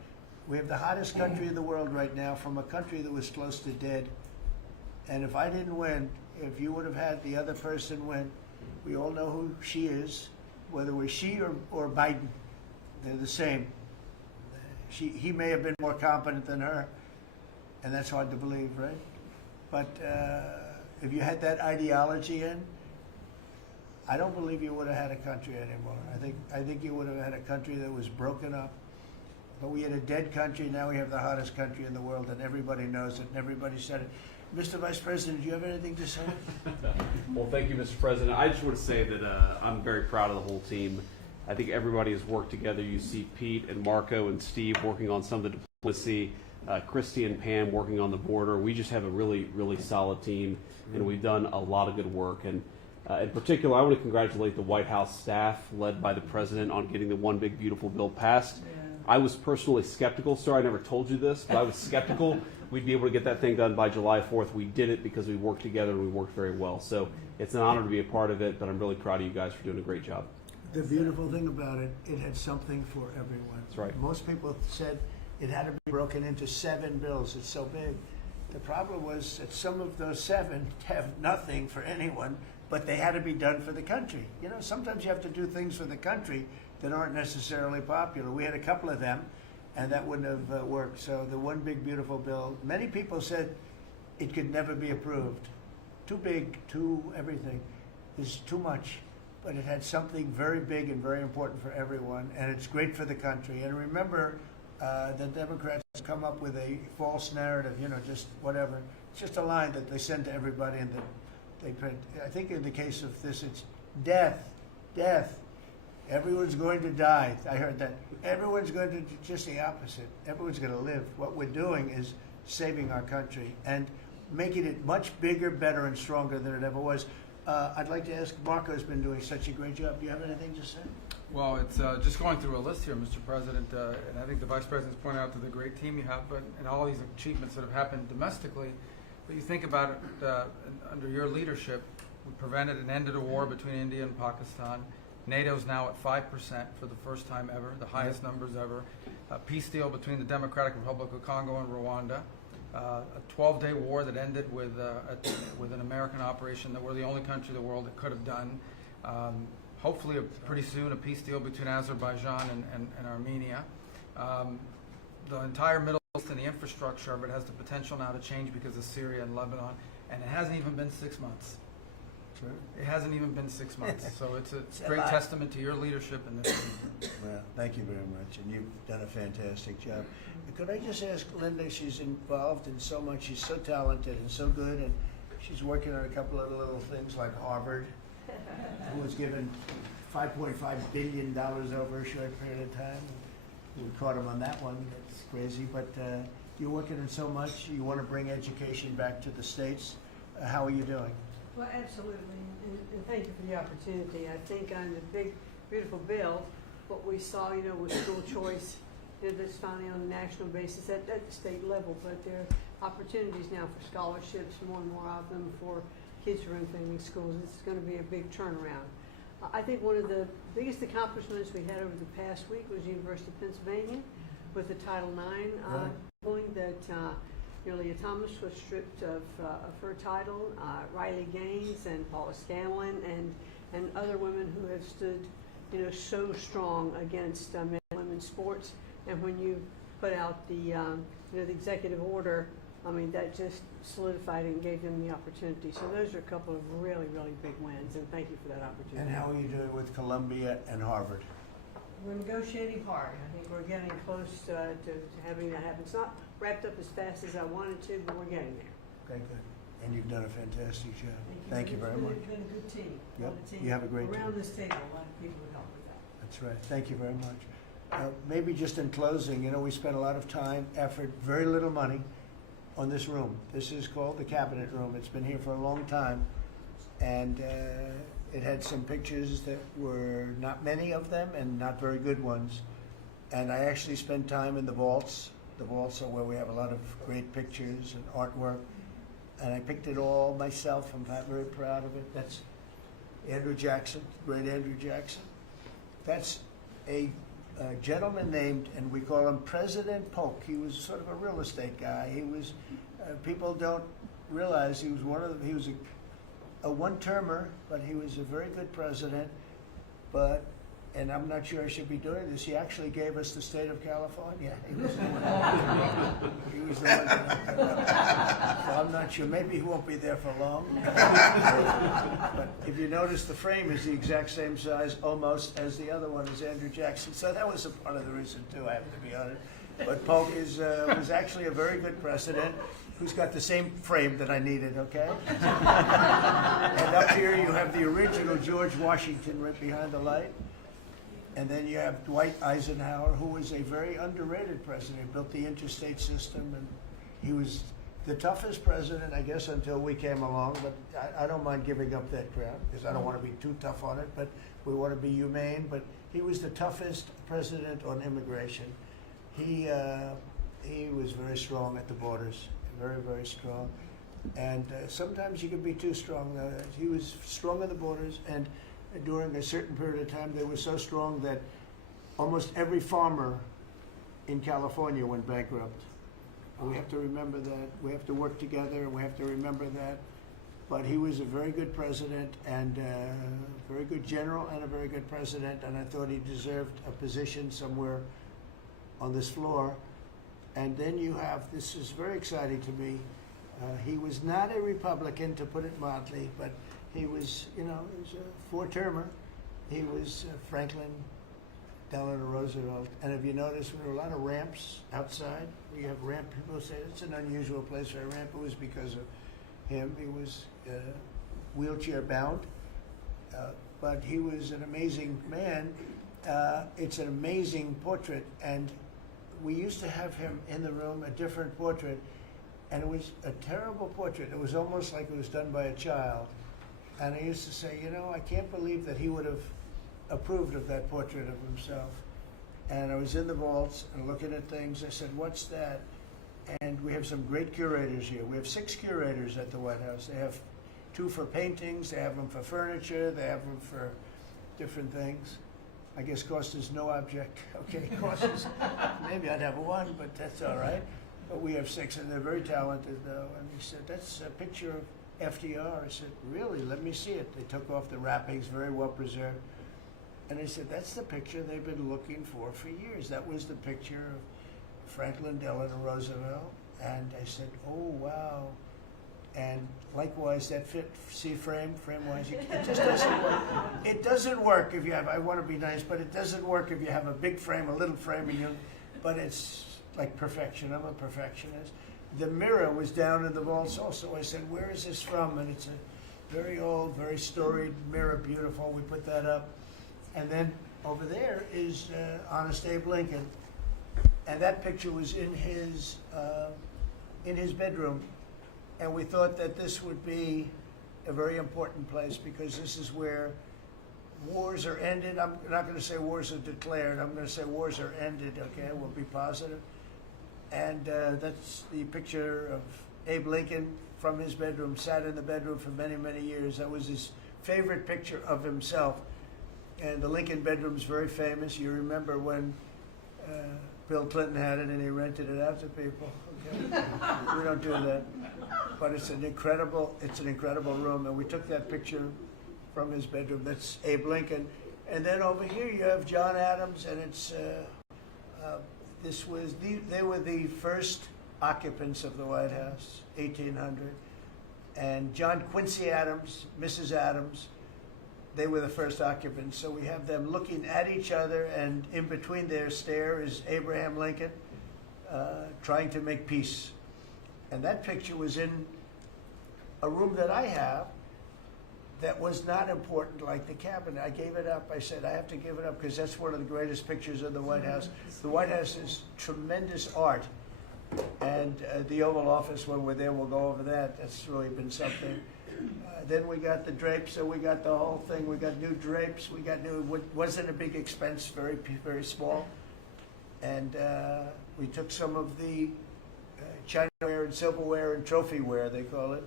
we have the hottest country in the world right now, from a country that was close to dead. And if I didn't win, if you would have had the other person win, we all know who she is, whether it was she or Biden. They're the same. He may have been more competent than her, and that's hard to believe, right? But if you had that ideology in, I don't believe you would have had a country anymore. I think you would have had a country that was broken up. But we had a dead country. Now we have the hottest country in the world, and everybody knows it, and everybody said it. Mr. Vice President, do you have anything to say? Well, thank you, Mr. President. I just want to say that I'm very proud of the whole team. I think everybody has worked together. You see Pete and Marco and Steve working on some of the diplomacy, Christy and Pam working on the border. We just have a really, really solid team, and we've done a lot of good work. And in particular, I want to congratulate the White House staff led by the President on getting the One Big Beautiful Bill passed. Yeah. I was personally skeptical, sir. I never told you this, but I was skeptical we'd be able to get that thing done by July 4th. We did it because we worked together and we worked very well. So it's an honor to be a part of it, but I'm really proud of you guys for doing a great job. The beautiful thing about it, it had something for everyone. That's right. Most people said it had to be broken into 7 bills. It's so big. The problem was that some of those 7 have nothing for anyone, but they had to be done for the country. You know, sometimes you have to do things for the country that aren't necessarily popular. We had a couple of them, and that wouldn't have worked. So the One Big Beautiful Bill, many people said it could never be approved. Too big, too everything. There's too much. But it had something very big and very important for everyone, and it's great for the country. And remember, the Democrats come up with a false narrative, you know, just whatever. It's just a line that they send to everybody and that they print. I think in the case of this, it's death, death. Everyone's going to die. I heard that. Everyone's going to, just the opposite. Everyone's going to live. What we're doing is saving our country and making it much bigger, better, and stronger than it ever was. I'd like to ask, Marco's been doing such a great job. Do you have anything to say? Well, it's just going through a list here, Mr. President, and I think the Vice President's pointed out to the great team you have, but and all these achievements that have happened domestically. But you think about it, under your leadership, we prevented and ended a war between India and Pakistan. NATO's now at 5% for the first time ever, the highest numbers ever. A peace deal between the Democratic Republic of Congo and Rwanda. A 12-day war that ended with an American operation that we're the only country in the world that could have done. Hopefully, pretty soon, a peace deal between Azerbaijan and Armenia. The entire Middle East and the infrastructure of it has the potential now to change because of Syria and Lebanon, and it hasn't even been 6 months. True. It hasn't even been 6 months, so it's a great testament to your leadership in this. Well, thank you very much, and you've done a fantastic job. Could I just ask Linda, she's involved in so much, she's so talented and so good, and she's working on a couple of little things like Harvard, who was given $5.5 billion over a short period of time. We caught him on that one, that's crazy, but you're working on so much, you want to bring education back to the States. How are you doing? Well, absolutely, and thank you for the opportunity. I think on the Big Beautiful Bill, what we saw, you know, was school choice. That's finally on a national basis at the state level, but there are opportunities now for scholarships, more and more of them for kids who are in failing schools. This is going to be a big turnaround. I think one of the biggest accomplishments we had over the past week was the University of Pennsylvania with the Title IX ruling that Leah Thomas was stripped of her title, Riley Gaines and Paula Scanlon and other women who have stood, you know, so strong against men and women's sports. And when you put out the the executive order, I mean, that just solidified it and gave them the opportunity. So those are a couple of really, really big wins, and thank you for that opportunity. And how are you doing with Columbia and Harvard? We're negotiating hard. I think we're getting close to having that happen. It's not wrapped up as fast as I wanted to, but we're getting there. Okay, good. And you've done a fantastic job. Thank you very much. It's been a good team. Yep. You have a great team. Around this table, a lot of people would help with that. That's right. Thank you very much. Maybe just in closing, you know, we spent a lot of time, effort, very little money, on this room. This is called the Cabinet Room. It's been here for a long time, and it had some pictures that were not many of them and not very good ones. And I actually spent time in the vaults. The vaults are where we have a lot of great pictures and artwork. And I picked it all myself. I'm very proud of it. That's Andrew Jackson, great Andrew Jackson. That's a gentleman named, and we call him President Polk. He was sort of a real estate guy. He was, people don't realize he was he was a one-termer, but he was a very good president. But, and I'm not sure I should be doing this, he actually gave us the state of California. He was the one. He was the one. So I'm not sure. Maybe he won't be there for long. But if you notice, the frame is the exact same size, almost, as the other one is Andrew Jackson. So that was a part of the reason too, I have to be honest. But Polk was actually a very good president who's got the same frame that I needed, okay? And up here you have the original George Washington right behind the light. And then you have Dwight Eisenhower, who was a very underrated president. He built the interstate system, and he was the toughest president, I guess, until we came along. But I don't mind giving up that crown, because I don't want to be too tough on it, but we want to be humane. But he was the toughest president on immigration. He was very strong at the borders, very, very strong. And sometimes you can be too strong. He was strong at the borders, and during a certain period of time, they were so strong that almost every farmer in California went bankrupt. And we have to remember that. We have to work together, and we have to remember that. But he was a very good president, and a very good general, and a very good president, and I thought he deserved a position somewhere on this floor. And then you have, this is very exciting to me, he was not a Republican, to put it mildly, but he was, he was a four-termer. He was Franklin Delano Roosevelt. And if you notice, there were a lot of ramps outside. We have ramp, people say it's an unusual place for a ramp. It was because of him. He was wheelchair bound, but he was an amazing man. It's an amazing portrait, and we used to have him in the room, a different portrait, and it was a terrible portrait. It was almost like it was done by a child. And I used to say, I can't believe that he would have approved of that portrait of himself. And I was in the vaults and looking at things. I said, what's that? And we have some great curators here. We have 6 curators at the White House. They have 2 for paintings, they have them for furniture, they have them for different things. I guess cost is no object. Okay, cost is, maybe I'd have 1, but that's all right. But we have 6, and they're very talented, though. And he said, that's a picture of FDR. I said, really? Let me see it. They took off the wrappings, very well preserved. And I said, that's the picture they've been looking for years. That was the picture of Franklin Delano Roosevelt. And I said, oh, wow. And likewise, that fit, see frame-wise, it just doesn't work. It doesn't work if you have, I want to be nice, but it doesn't work if you have a big frame, a little frame, and but it's like perfection. I'm a perfectionist. The mirror was down in the vaults also. I said, where is this from? And it's a very old, very storied mirror, beautiful. We put that up. And then over there is Honest Abe Lincoln. And that picture was in his bedroom. And we thought that this would be a very important place, because this is where wars are ended. I'm not going to say wars are declared. I'm going to say wars are ended, okay? We'll be positive. And that's the picture of Abe Lincoln from his bedroom, sat in the bedroom for many, many years. That was his favorite picture of himself. And the Lincoln bedroom is very famous. You remember when Bill Clinton had it and he rented it out to people. Okay? We don't do that. But it's an incredible room. And we took that picture from his bedroom. That's Abe Lincoln. And then over here you have John Adams, and it's they were the first occupants of the White House, 1800. And John Quincy Adams, Mrs. Adams, they were the first occupants. So we have them looking at each other, and in between their stare is Abraham Lincoln trying to make peace. And that picture was in a room that I have that was not important, like the cabinet. I gave it up. I said, I have to give it up because that's one of the greatest pictures of the White House. The White House is tremendous art. And the Oval Office, when we're there, we'll go over that. That's really been something. Then we got the drapes, so we got the whole thing. We got new drapes. We got new, wasn't a big expense, very small. And we took some of the chinaware and silverware and trophyware, they call it,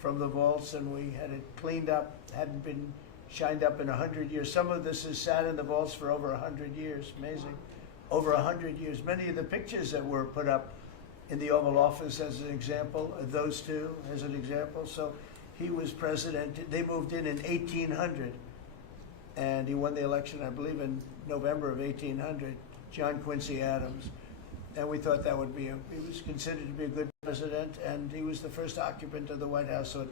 from the vaults, and we had it cleaned up. Hadn't been shined up in 100 years. Some of this has sat in the vaults for over 100 years. Amazing. Over 100 years. Many of the pictures that were put up in the Oval Office as an example, those two as an example. So he was president. They moved in 1800, and he won the election, I believe, in November of 1800, John Quincy Adams. And we thought that would be, he was considered to be a good president, and he was the first occupant of the White House, so it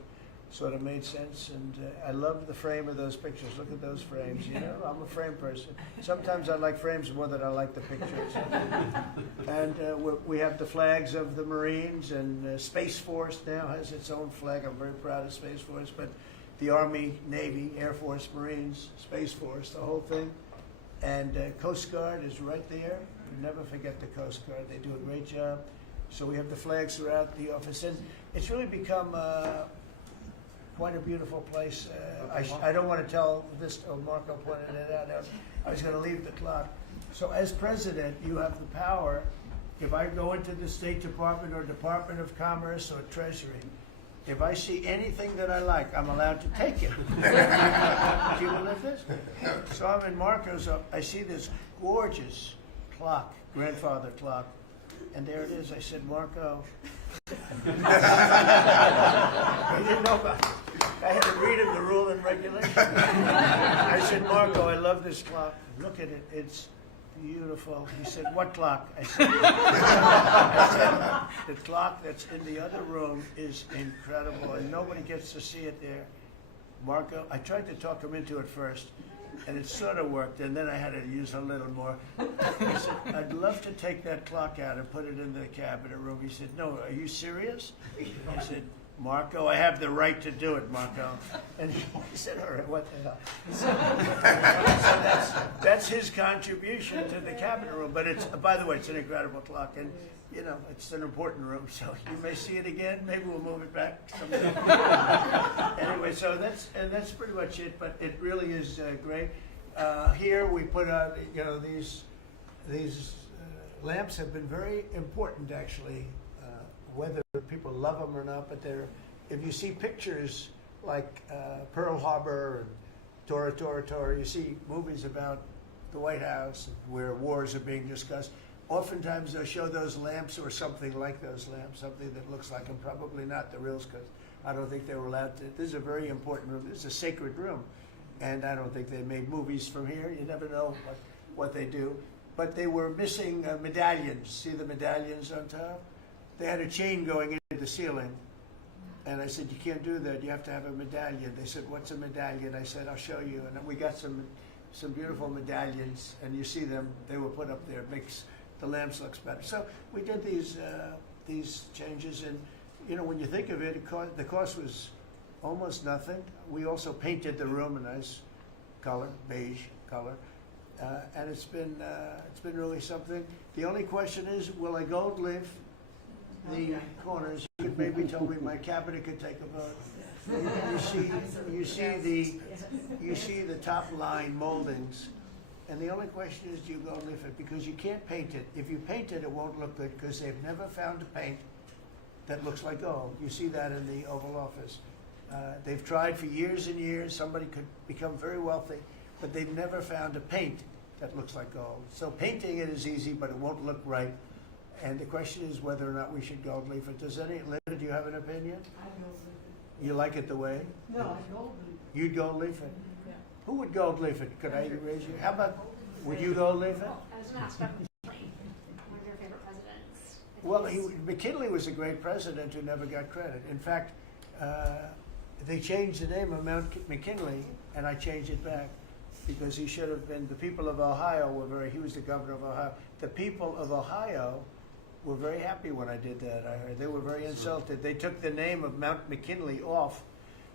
sort of made sense. And I love the frame of those pictures. Look at those frames, you know? I'm a frame person. Sometimes I like frames more than I like the pictures. And we have the flags of the Marines, and Space Force now has its own flag. I'm very proud of Space Force, but the Army, Navy, Air Force, Marines, Space Force, the whole thing. And Coast Guard is right there. Never forget the Coast Guard. They do a great job. So we have the flags throughout the office. And it's really become quite a beautiful place. I don't want to tell this, Marco pointed it out. I was going to leave the clock. So as president, you have the power. If I go into the State Department or Department of Commerce or Treasury, if I see anything that I like, I'm allowed to take it. Do you believe this? So I'm in Marco's, I see this gorgeous clock, grandfather clock, and there it is. I said, Marco. He didn't know about it. I had to read him the rule and regulation. I said, Marco, I love this clock. Look at it. It's beautiful. He said, what clock? I said, the clock that's in the other room is incredible, and nobody gets to see it there. Marco, I tried to talk him into it first, and it sort of worked, and then I had to use a little more. I said, I'd love to take that clock out and put it in the cabinet room. He said, no, are you serious? I said, Marco, I have the right to do it, Marco. And he said, all right, what the hell? So that's his contribution to the cabinet room. But it's, by the way, it's an incredible clock. And, you know, it's an important room. So you may see it again. Maybe we'll move it back someday. Anyway, so that's pretty much it. But it really is great. Here we put out, you know, these lamps have been very important, actually. Whether people love them or not, but if you see pictures like Pearl Harbor and Tora Tora Tora, you see movies about the White House where wars are being discussed, oftentimes they'll show those lamps or something like those lamps, something that looks like them, probably not the reals, because I don't think they were allowed to. This is a very important room. This is a sacred room, and I don't think they made movies from here. You never know what they do. But they were missing medallions. See the medallions on top? They had a chain going into the ceiling, and I said, you can't do that, you have to have a medallion. They said, what's a medallion? I said, I'll show you. And we got some beautiful medallions, and you see them, they were put up there. It makes the lamps look better. So we did these changes, and you know, when you think of it, the cost was almost nothing. We also painted the room a nice color, beige color. And it's been really something. The only question is, will I gold leaf the corners? You could maybe tell me my cabinet could take a vote. You see the top line moldings, and the only question is, do you gold leaf it? Because you can't paint it. If you paint it, it won't look good, because they've never found a paint that looks like gold. You see that in the Oval Office. They've tried for years and years. Somebody could become very wealthy, but they've never found a paint that looks like gold. So painting it is easy, but it won't look right. And the question is whether or not we should gold leaf it. Linda, do you have an opinion? I gold leaf it. You like it the way? No, I gold leaf it. You'd gold leaf it? Yeah. Who would gold leaf it? Could I raise you? How about, would you gold leaf it? I was going to ask about McKinley, one of your favorite presidents. Well, McKinley was a great president who never got credit. In fact, they changed the name of Mount McKinley, and I changed it back, because he should have been, the people of Ohio he was the governor of Ohio. The people of Ohio were very happy when I did that, I heard. They were very insulted. They took the name of Mount McKinley off.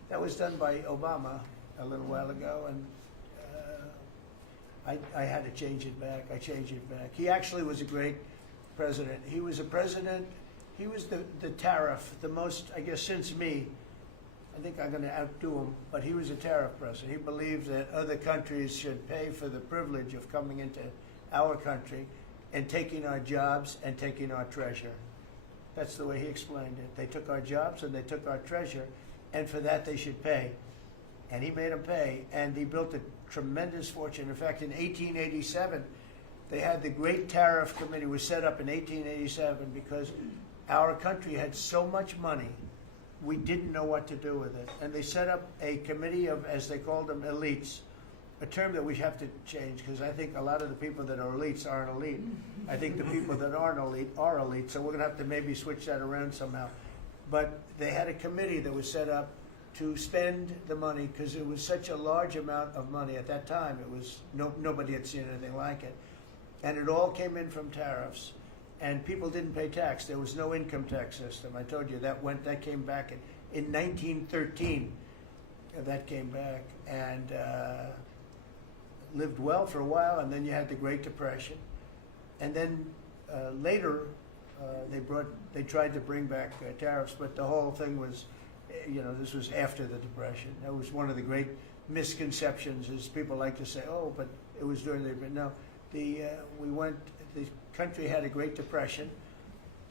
That was done by Obama a little while ago, and I had to change it back. I changed it back. He actually was a great president. He was a president, he was the tariff, the most, I guess, since me. I think I'm going to outdo him, but he was a tariff president. He believed that other countries should pay for the privilege of coming into our country and taking our jobs and taking our treasure. That's the way he explained it. They took our jobs and they took our treasure, and for that they should pay. And he made them pay, and he built a tremendous fortune. In fact, in 1887, they had the Great Tariff Committee was set up in 1887 because our country had so much money, we didn't know what to do with it. And they set up a committee of, as they called them, elites, a term that we have to change because I think a lot of the people that are elites aren't elite. I think the people that aren't elite are elite, so we're going to have to maybe switch that around somehow. But they had a committee that was set up to spend the money because it was such a large amount of money at that time. It was nobody had seen anything like it, and it all came in from tariffs, and people didn't pay tax. There was no income tax system. I told you that came back in 1913. That came back and lived well for a while, and then you had the Great Depression, and then later they tried to bring back tariffs, but the whole thing was. This was after the Depression. That was one of the great misconceptions. Is people like to say, "Oh, but it was during the." But no, the country had a Great Depression,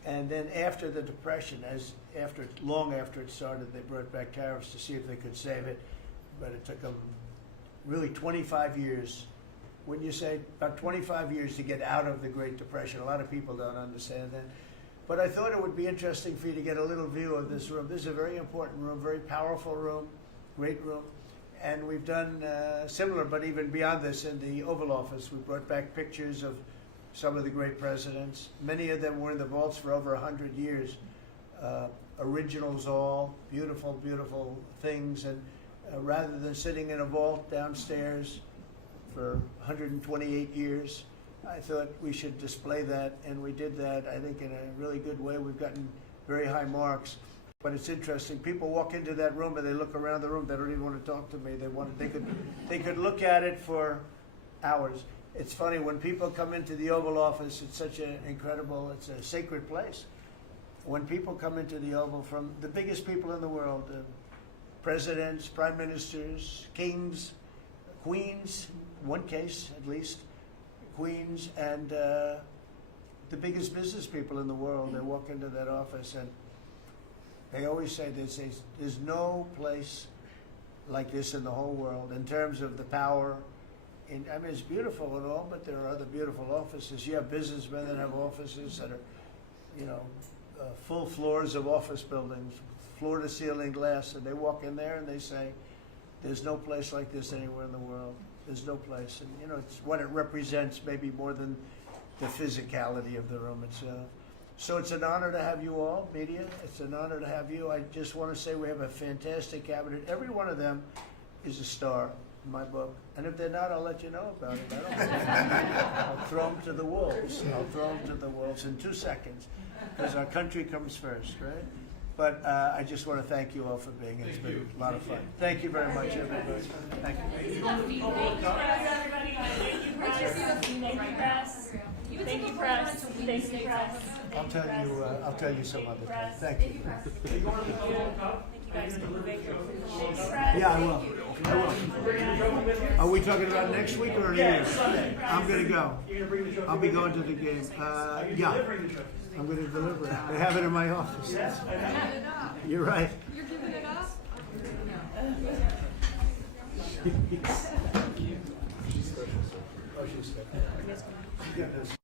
and then after the Depression, long after it started, they brought back tariffs to see if they could save it, but it took them really 25 years. When you say about 25 years to get out of the Great Depression, a lot of people don't understand that. But I thought it would be interesting for you to get a little view of this room. This is a very important room, very powerful room, great room. And we've done similar, but even beyond this, in the Oval Office. We brought back pictures of some of the great presidents. Many of them were in the vaults for over 100 years. Originals all, beautiful, beautiful things. And rather than sitting in a vault downstairs for 128 years, I thought we should display that, and we did that, I think, in a really good way. We've gotten very high marks. But it's interesting. People walk into that room and they look around the room. They don't even want to talk to me. They could look at it for hours. It's funny, when people come into the Oval Office, it's such an incredible, it's a sacred place. When people come into the Oval from the biggest people in the world, presidents, prime ministers, kings, queens, one case at least, queens, and the biggest business people in the world, they walk into that office and they always say, there's no place like this in the whole world in terms of the power. It's beautiful and all, but there are other beautiful offices. You have businessmen that have offices that are, full floors of office buildings, floor to ceiling glass, and they walk in there and they say, there's no place like this anywhere in the world. There's no place. And, it's what it represents maybe more than the physicality of the room itself. So it's an honor to have you all, media. It's an honor to have you. I just want to say we have a fantastic cabinet. Every one of them is a star in my book. And if they're not, I'll let you know about it. I don't care. I'll throw them to the wolves. I'll throw them to the wolves in 2 seconds because our country comes first, right? But I just want to thank you all for being here. It's been a lot of fun. Thank you very much, everybody. Thank you. Thank you, press. Thank you, press. Thank you, press. I'll tell you some other time. Thank you. Yeah, I will. Are we talking about next week or here? I'm going to go. I'll be going to the game. Yeah. I'm going to deliver it. I have it in my office. You're right. You're giving it up? Oh, she's special. She got this.